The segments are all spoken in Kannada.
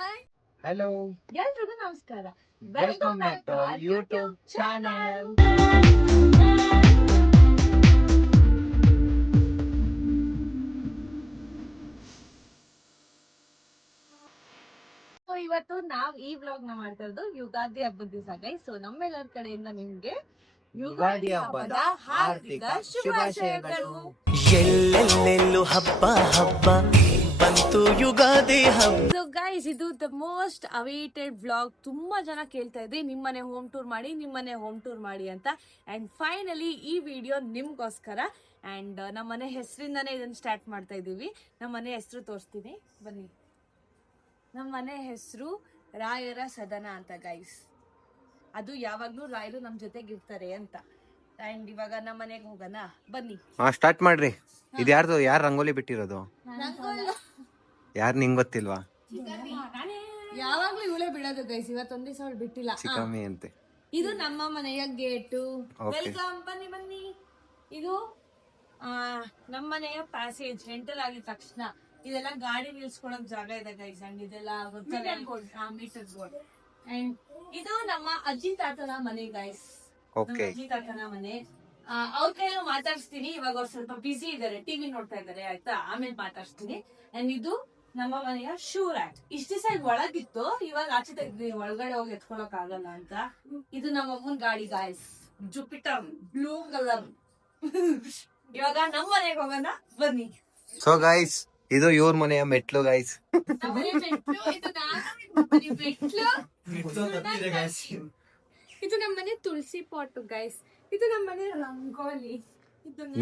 ಹಾಯ್ ಹಲೋ ಎಲ್ರಿಗೂ ನಮಸ್ಕಾರ. Welcome back to our YouTube channel. ಇವತ್ತು ನಾವ್ ಈ ವ್ಲಾಗ್ ನ ಮಾಡ್ತಾ ಇರೋದು ಯುಗಾದಿ ಹಬ್ಬದ ದಿವಸ ಗೈಸ್. ಸೊ ನಮ್ಮೆಲ್ಲರ ಕಡೆಯಿಂದ ನಿಮ್ಗೆ ಯುಗಾದಿ ಹಬ್ಬದ ಹಾರ್ದಿಕ ಶುಭಾಶಯಗಳು. ಎಲ್ಲೆಲ್ಲೆಲ್ಲೂ ಹಬ್ಬ ಹಬ್ಬ ಬಂತು ಯುಗಾದಿ ಹಬ್ಬ. ಸೊ ಗೈಸ್, ಇದು ದ ಮೋಸ್ಟ್ ಅವೇಟೆಡ್ ವ್ಲಾಗ್. ತುಂಬಾ ಜನ ಕೇಳ್ತಾ ಇದ್ರಿ ನಿಮ್ಮನೆ ಹೋಮ್ ಟೂರ್ ಮಾಡಿ ಅಂತ. ಅಂಡ್ ಫೈನಲಿ ಈ ವಿಡಿಯೋ ನಿಮ್ಗೋಸ್ಕರ. ಅಂಡ್ ನಮ್ಮನೆ ಹೆಸರಿಂದಾನೇ ಇದನ್ನ ಸ್ಟಾರ್ಟ್ ಮಾಡ್ತಾ ಇದೀವಿ. ನಮ್ಮನೆ ಹೆಸರು ತೋರಿಸ್ತೀನಿ ಬನ್ನಿ. ನಮ್ಮನೆ ಹೆಸರು ರಾಯರ ಸದನ ಅಂತ ಗೈಸ್. ಅದು ಯಾವಾಗ್ಲೂ ರಾಯರು ನಮ್ ಜೊತೆಗೆ ಇರ್ತಾರೆ ಅಂತ. ಅಂಡ್ ಇವಾಗ ನಮ್ಮ ಮನೆಗೆ ಹೋಗೋಣ ಬನ್ನಿ. ಸ್ಟಾರ್ಟ್ ಮಾಡ್ರಿ. ಇದು ಯಾರು ರಂಗೋಲಿ ಬಿಟ್ಟಿರೋದು? ಯಾರು ನಿಂಗ್ ಗೊತ್ತಿಲ್ವಾ? ಯಾವಾಗ್ಲೂ ಇವಳೇ ಬಿಡೋದು ಗೈಸ್. ಇವತ್ತೊಂದ್ ದಿವಸ ಅವಳು ಬಿಟ್ಟಿಲ್ಲ. ಚಿಕ್ಕಮ್ಮಿ ಅಂತೆ. ಇದು ನಮ್ಮ ಮನೆಯ ಗೇಟು. ವೆಲ್ಕಮ್, ಬನ್ನಿ ಬನ್ನಿ. ಇದು ನಮ್ಮ ಮನೆಯ ಪ್ಯಾಸೇಜ್. ಎಂಟರ್ ಆಗಿದ ತಕ್ಷಣ ಇದೆಲ್ಲ ಗಾಡಿ ನಿಲ್ಸ್ಕೊಳಕ್ ಜಾಗ ಇದೆ ಗೈಸ್. ಅಂಡ್ ಇದೆಲ್ಲ ಮೀಟರ್ ಬೋರ್ಡ್. ಅಂಡ್ ಇದು ನಮ್ಮ ಅಜ್ಜಿ ತಾತನ ಮನೆ ಗೈಸ್. ಅಜ್ಜಿ ತಾತನ ಮನೆ. ಅವ್ರ ಕೈಯಲ್ಲಿ ಮಾತಾಡ್ಸ್ತೀನಿ. ಇವಾಗ ಅವ್ರು ಸ್ವಲ್ಪ ಬಿಸಿ ಇದಾರೆ, ಟಿವಿ ನೋಡ್ತಾ ಇದಾರೆ. ಆಯ್ತಾ, ಆಮೇಲೆ ಮಾತಾಡ್ಸ್ತೀನಿ. ಅಂಡ್ ಇದು ನಮ್ಮ ಮನೆಯ ಶೂ ರ್ಯಾಕ್. ಇಷ್ಟ ದಿವಸ ಒಳಗಿತ್ತು, ಇವಾಗ ಆಚೆ ತೆಗ್ದಿ. ಒಳಗಡೆ ಹೋಗಿ ಎತ್ಕೊಳಕ್ ಆಗಲ್ಲ ಅಂತ. ಇದು ನಮ್ಮ ಅಮ್ಮನ ಗಾಡಿ ಗಾಯ್ಸ್, ಜುಪಿಟರ್ ಬ್ಲೂ ಕಲರ್. ಇವಾಗ ನಮ್ಮ ಮನೆಗೆ ಹೋಗೋಣ ಬನ್ನಿ. ಸೊ ಗೈಸ್, ಇದು ಇವ್ರ ಮನೆಯ ಮೆಟ್ಲು ಗೈಸ್. ಇದು ನಮ್ಮ ಮನೆ ತುಳಸಿ ಪಾಟ್ ಗೈಸ್. ಇದು ನಮ್ಮ ಮನೆ ರಂಗೋಲಿ.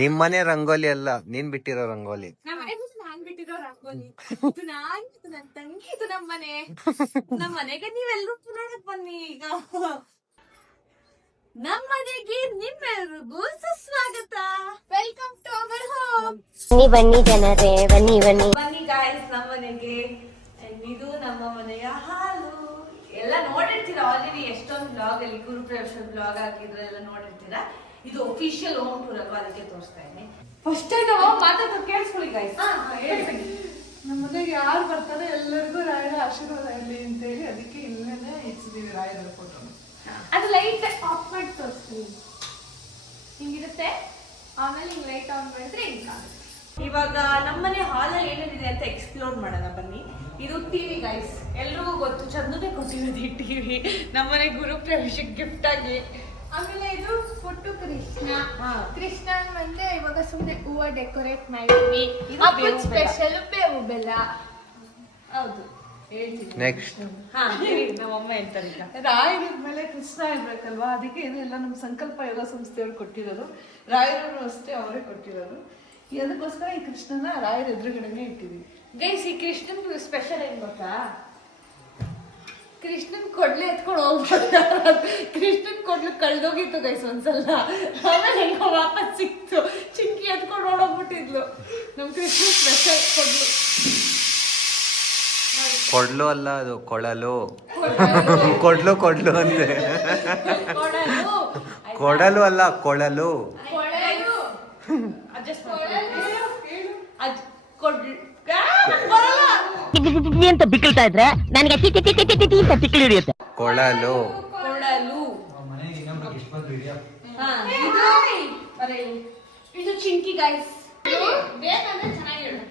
ನಿಮ್ ಮನೆ ರಂಗೋಲಿ ಅಲ್ಲ, ನೀನ್ ಬಿಟ್ಟಿರೋ ರಂಗೋಲಿ. ನಾನ್ ಬಿಟ್ಟಿರೋ ರಂಗೋಲಿ. ಇದು ನನ್ ತಂಗಿ. ಇದು ನಮ್ಮ ಮನೆಗೆ ನೀವೆಲ್ಲರೂ ನೋಡಕ್ ಬನ್ನಿ. ಈಗ ನಮ್ಮ ಮನೆಗೆ ನಿಮ್ಮೆಲ್ಲರಿಗೂ ಸುಸ್ವಾಗತ. Welcome to our home. ಬನ್ನಿ ಜನರೇ, ಬನ್ನಿ ಬನ್ನಿ ಬನ್ನಿ ಗಾಯ್ಸ್ ನಮ್ಮ ಮನೆಗೆ. ಇದು ನಮ್ಮ ಮನೆಯ ಹಾಲು. ಎಲ್ಲ ನೋಡಿರ್ತೀರಾ ಆಲ್ರೆಡಿ. ಎಷ್ಟೊಂದು ಬ್ಲಾಗ್ ಅಲ್ಲಿ ಗುರುಪ್ರವೇಶ ಬ್ಲಾಗ್ ಹಾಕಿದ್ರೆ ಎಲ್ಲ ನೋಡಿರ್ತೀರಾ. ಇದು ಅಫಿಷಿಯಲ್ ಹೋಮ್ ಟೂರ್ ಅಲ್ವಾ, ಅದಕ್ಕೆ ತೋರಿಸ್ತಾ ಇದ್ದೀನಿ. ಫಸ್ಟ್ ನಾವು ಮಾತಾಡ್ತಾ ಕೇಳಿಸ್ಕೊಳ್ಳಿ ಗಾಯ್ಸ್. ಹೇಳ್ತೀನಿ. ನಮ್ಮ ಮನೆಗೆ ಯಾರು ಬರ್ತಾರೆ ಎಲ್ಲರಿಗೂ ರಾಯರ ಆಶೀರ್ವಾದ ಇರಲಿ ಅಂತ ಹೇಳಿ ಅದಕ್ಕೆ ಇಲ್ಲೇನೆ ಇಡ್ಸಿದೀವಿ ರಾಯರ ಫೋಟೋ. ಅದು ಲೈಟ್ ಆಫ್ ಮಾಡಿ ತೋರಿಸ್ತೀನಿ. ಹಿಂಗಿರುತ್ತೆ. ಆಮೇಲೆ ಹಿಂಗ್ ಲೈಟ್ ಆನ್ ಮಾಡಿದ್ರೆ ಹಿಂಗಾಗುತ್ತೆ. ಇವಾಗ ನಮ್ಮನೆ ಹಾಲಲ್ಲಿ ಏನೇನಿದೆ ಅಂತ ಎಕ್ಸ್ಪ್ಲೋರ್ ಮಾಡೋಣ ಬನ್ನಿ. ಇದು ಟಿವಿ ಗೈಸ್, ಎಲ್ರಿಗೂ ಗೊತ್ತು. ಚಂದನೆ ಕೊಟ್ಟಿರೋದು ಈ ಟಿವಿ ನಮ್ಮನೆ ಗುರುಪ್ರವೇಶಕ್ಕೆ ಗಿಫ್ಟ್ ಆಗಿ. ಆಮೇಲೆ ಇದು ಫೋಟೋ ಕೃಷ್ಣ ಬಂದ್ರೆ ಇವಾಗ ಸುಮ್ಮನೆ ಹೂವ ಡೆಕೋರೇಟ್ ಮಾಡಿದ್ವಿ. ಸ್ಪೆಷಲ್ ಬೇವು ಬೆಲ್ಲ. ಹೌದು, ನೆಕ್ಸ್ಟ್ ನಮ್ಮಮ್ಮ ಹೇಳ್ತಾರೆ. ಈಗ ರಾಯರ ಮೇಲೆ ಕೃಷ್ಣ ಇರ್ಬೇಕಲ್ವಾ, ಅದಕ್ಕೆ ಇದೆಲ್ಲ ನಮ್ಮ ಸಂಕಲ್ಪ ಯೋಗ ಸಂಸ್ಥೆಯವರು ಕೊಟ್ಟಿರೋದು. ರಾಯರನ್ನು ಅಷ್ಟೇ ಅವರೇ ಕೊಟ್ಟಿರೋದು. ಅದಕ್ಕೋಸ್ಕರ ಈ ಕೃಷ್ಣನ ರಾಯರ ಎದುರುಗಡೆನೆ ಇಟ್ಟಿದ್ವಿ ಗೈಸ್. ಈ ಕೃಷ್ಣನ್ ಸ್ಪೆಷಲ್ ಏನ್ ಗೊತ್ತಾ? ಕೃಷ್ಣನ್ ಕೊಡ್ಲೆ ಎತ್ಕೊಂಡು ಹೋಗ್ಬಿಟ್ಟ. ಕೃಷ್ಣನ್ ಕೊಡ್ಲು ಕಳ್ದೋಗಿತ್ತು ಗೈಸ್ ಒಂದ್ಸಲ. ಆಮೇಲೆ ಹೆಂಗ ವಾಪಸ್ ಸಿಕ್ತು. ಚಿಂಕಿ ಎತ್ಕೊಂಡು ಓಡೋಗ್ಬಿಟ್ಟಿದ್ಲು. ನಮ್ ಕೃಷ್ಣ ಸ್ಪೆಷಲ್ ಕೊಡ್ಲು. ಕೊಡ್ಲು ಅಲ್ಲ, ಅದು ಕೊಳಲು. ಕೊಡ್ಲು ಅಂತೆ. ಕೊಡಲು ಅಲ್ಲ, ಕೊಳಲು. ಅಂತ ಬಿಕ್ಕಳ್ತಾ ಇದ್ರೆ ನನಗೆ ತಿಕ್ಕಿ ಹಿಡಿಯುತ್ತೆ. ಕೊಳಲು. ಇದು ಚಿಂಕಿ ಗೈಸ್. ಬೇಕಂದ್ರೆ ಚೆನ್ನಾಗಿ ಹೇಳು.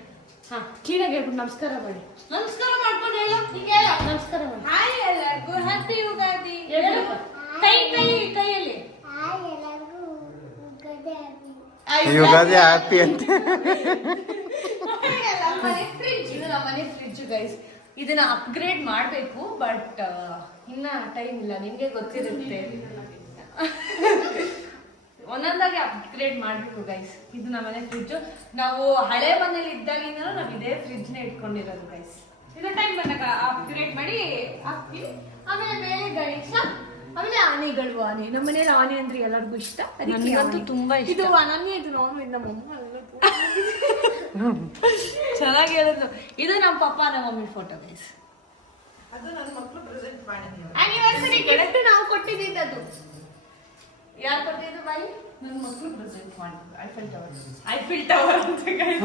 ಕ್ಲೀನಾಗಿ ಹೇಳ್ಬಿಟ್ಟು ನಮಸ್ಕಾರ ಮಾಡಿ. ನಮಸ್ಕಾರ ಮಾಡ್ಕೊಂಡು ಹೇಳು. ನಮಸ್ಕಾರ ಮಾಡಿ. ಹಾಯ್ ಎಲ್ಲರಿಗೂ ಹ್ಯಾಪಿ ಯುಗಾದಿ. ಕೈಯಲ್ಲಿ ಯುಗಾದಿ ಹ್ಯಾಪಿ ಅಂತ. ಇದು ನಮ್ಮನೆ ಫ್ರಿಡ್ಜ್ ಗೈಸ್. ಇದನ್ನ ಅಪ್ಗ್ರೇಡ್ ಮಾಡ್ಬೇಕು, ಬಟ್ ಇನ್ನ ಟೈಮ್ ಇಲ್ಲ. ನಿಮ್ಗೆ ಗೊತ್ತಿರುತ್ತೆ, ಒಂದೊಂದಾಗಿ ಅಪ್ಗ್ರೇಡ್ ಮಾಡ್ಬೇಕು ಗೈಸ್. ಇದು ನಮ್ಮನೆ ಫ್ರಿಡ್ಜ್. ನಾವು ಹಳೆ ಮನೇಲಿ ಇದ್ದಾಗಿಂದ ನಾವ್ ಇದೇ ಫ್ರಿಡ್ಜ್ ನ ಇಟ್ಕೊಂಡಿರೋದು ಗೈಸ್. ಇನ್ನ ಟೈಮ್ ಬಂದಾಗ ಅಪ್ಗ್ರೇಡ್ ಮಾಡಿ ಹಾಕ್ತೀವಿ. ಆಮೇಲೆ ಬೇರೆ ಗಣೇಶ, ಆಮೇಲೆ ಆನೆಗಳು. ಆನೆ ನಮ್ಮ ಮನೇಲಿ ಆನೆ ಅಂದ್ರೆ ಎಲ್ಲರಿಗೂ ಇಷ್ಟ. ಅದಕ್ಕೆ ತುಂಬಾ ಇಷ್ಟ. ಇದು ಅನನ್ಯ, ಇದು ನಾರ್ಮಲ್. ನಮ್ಮಮ್ಮ ಚೆನ್ನಾಗಿ ಹೇಳಿದ್ರು. ಇದು ನಮ್ಮ ಪಪ್ಪ ನಮ್ಮ ಮಮ್ಮಿ ಫೋಟೋ ಗೈಸ್. ಅದು ನನ್ನ ಮಕ್ಕಳು ಪ್ರೆಸೆಂಟ್ ಮಾಡಿದ್ದೀವಿ. ಆನಿವರ್ಸರಿ ಗಿಫ್ಟ್ ನಾವು ಕೊಟ್ಟಿದ್ದು. ಅದು ಯಾರು ಕೊಟ್ಟಿದ್ದು ಬಾಯಿ? ನನ್ನ ಮಕ್ಕಳು ಪ್ರೆಸೆಂಟ್ ಮಾಡಿದ್ರು. ಐಫಿಲ್ ಟವರ್ ಅಂತ ಗೈಸ್.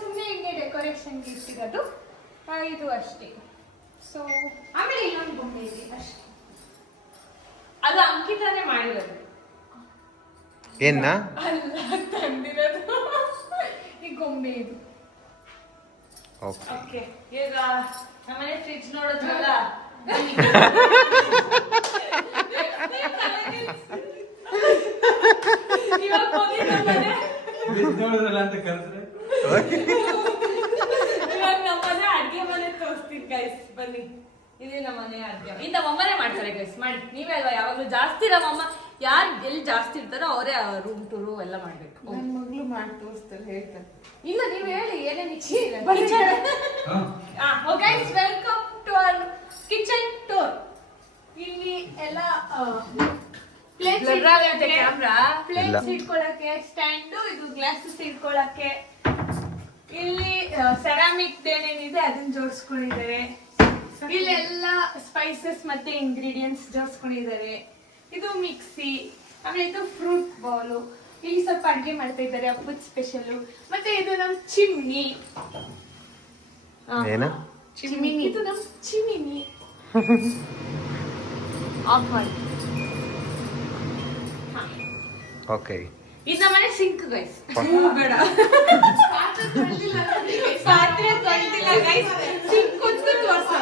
ಸುಮ್ಮನೆ ಹಿಂಗೆ ಡೆಕೋರೇಷನ್ ಗಿಫ್ಟ್ ಇರೋದು. ಇದು ಅಷ್ಟೇ. ಸೊ ಆಮೇಲೆ ಇನ್ನೊಂದು ಗೊಂಬೆ ಇದೆ ಅಷ್ಟೇ. ಅದು ಅಂಕಿತಾನೆ ಮಾಡಿರೋದು. ಏನ್ನ ಅಲ್ಲ ತಂದಿರೋದು ಈ ಗೊಂಬೆ ಇದು. ಓಕೆ ಓಕೆ, ಈಗ ನಮ್ಮನೆ ಫ್ರಿಡ್ಜ್ ನೋಡಿದ್ರಲ್ಲ, ಇವಾಗ ಹೋಗಿ ನಮ್ಮನೆ ಇವಾಗ ನಮ್ಮನೆ ಅಡ್ಗೆ ಮನೆ ತೋರಿಸ್ತೀನಿ ಗೈಸ್, ಬನ್ನಿ. ಇದು ನಮ್ಮನೆ ಅಡ್ಗೆ. ಇದು ನಮ್ಮಮ್ಮನೇ ಮಾಡ್ತಾರೆ ಗೈಸ್, ಮಾಡಿ. ನೀವೇ ಅಲ್ವಾ ಯಾವಾಗ್ಲೂ ಜಾಸ್ತಿ ನಮ್ಮಮ್ಮ ಯಾರು ಎಲ್ಲಿ ಜಾಸ್ತಿ ಇರ್ತಾರೋ ಅವರೇ ರೂಮ್ ಟೂರು ಎಲ್ಲ ಮಾಡ್ಬೇಕು. ನನ್ನ ಮಗಳು ಮಾಡಿ ತೋರಿಸ್ತಾರೆ, ಹೇಳ್ತಾರೆ. ಇಲ್ಲ ನೀವು ಹೇಳಿ ಏನೇನು guys, welcome to our kitchen tour. ಇಲ್ಲಿ ಎಲ್ಲ ಕ್ಯಾಮ್ರಾ ಪ್ಲೇಟ್ಸ್ ಇಟ್ಕೊಳಕ್ಕೆ ಸ್ಟ್ಯಾಂಡು, ಇದು ಗ್ಲಾಸಸ್ ಇಟ್ಕೊಳಕ್ಕೆ. ಇಲ್ಲಿ ಸೆರಾಮಿಕ್ ಏನೇನಿದೆ ಅದನ್ನ ಜೋಡಿಸ್ಕೊಂಡಿದ್ದಾರೆ. ಇಲ್ಲೆಲ್ಲ ಸ್ಪೈಸಸ್ ಮತ್ತೆ ಇಂಗ್ರೀಡಿಯೆಂಟ್ಸ್ ಜೋಡಿಸ್ಕೊಂಡಿದ್ದಾರೆ. ಇದು ಮಿಕ್ಸಿ, ಆಮೇಲೆ ಇದು ಫ್ರೂಟ್ ಬೌಲು. ಇಲ್ಲಿ ಸ್ವಲ್ಪ ಅಡ್ಗೆ ಮಾಡ್ತಾ ಇದ್ದಾರೆ, ಹಬ್ಬದ ಸ್ಪೆಷಲ್. ಮತ್ತೆ ಇದು ನಮ್ ಚಿಮ್ನಿ. ಏನ ಚಿಮಿನಿ, ಇದು ನಮ್ ಚಿಮಿನಿ. ಆಫ್ ಮಾಡಿ. ಓಕೆ ಇದು ನಮ್ಮನೆ ಸಿಂಕ್ ಗೈಸ್. ಬೇಡ, ಪಾತ್ರೆ ತೊಳೆದಿಲ್ಲ ಗೈಸ್. ಸಿಂಕ್ ಒಂದು ತೋರ್ಸ.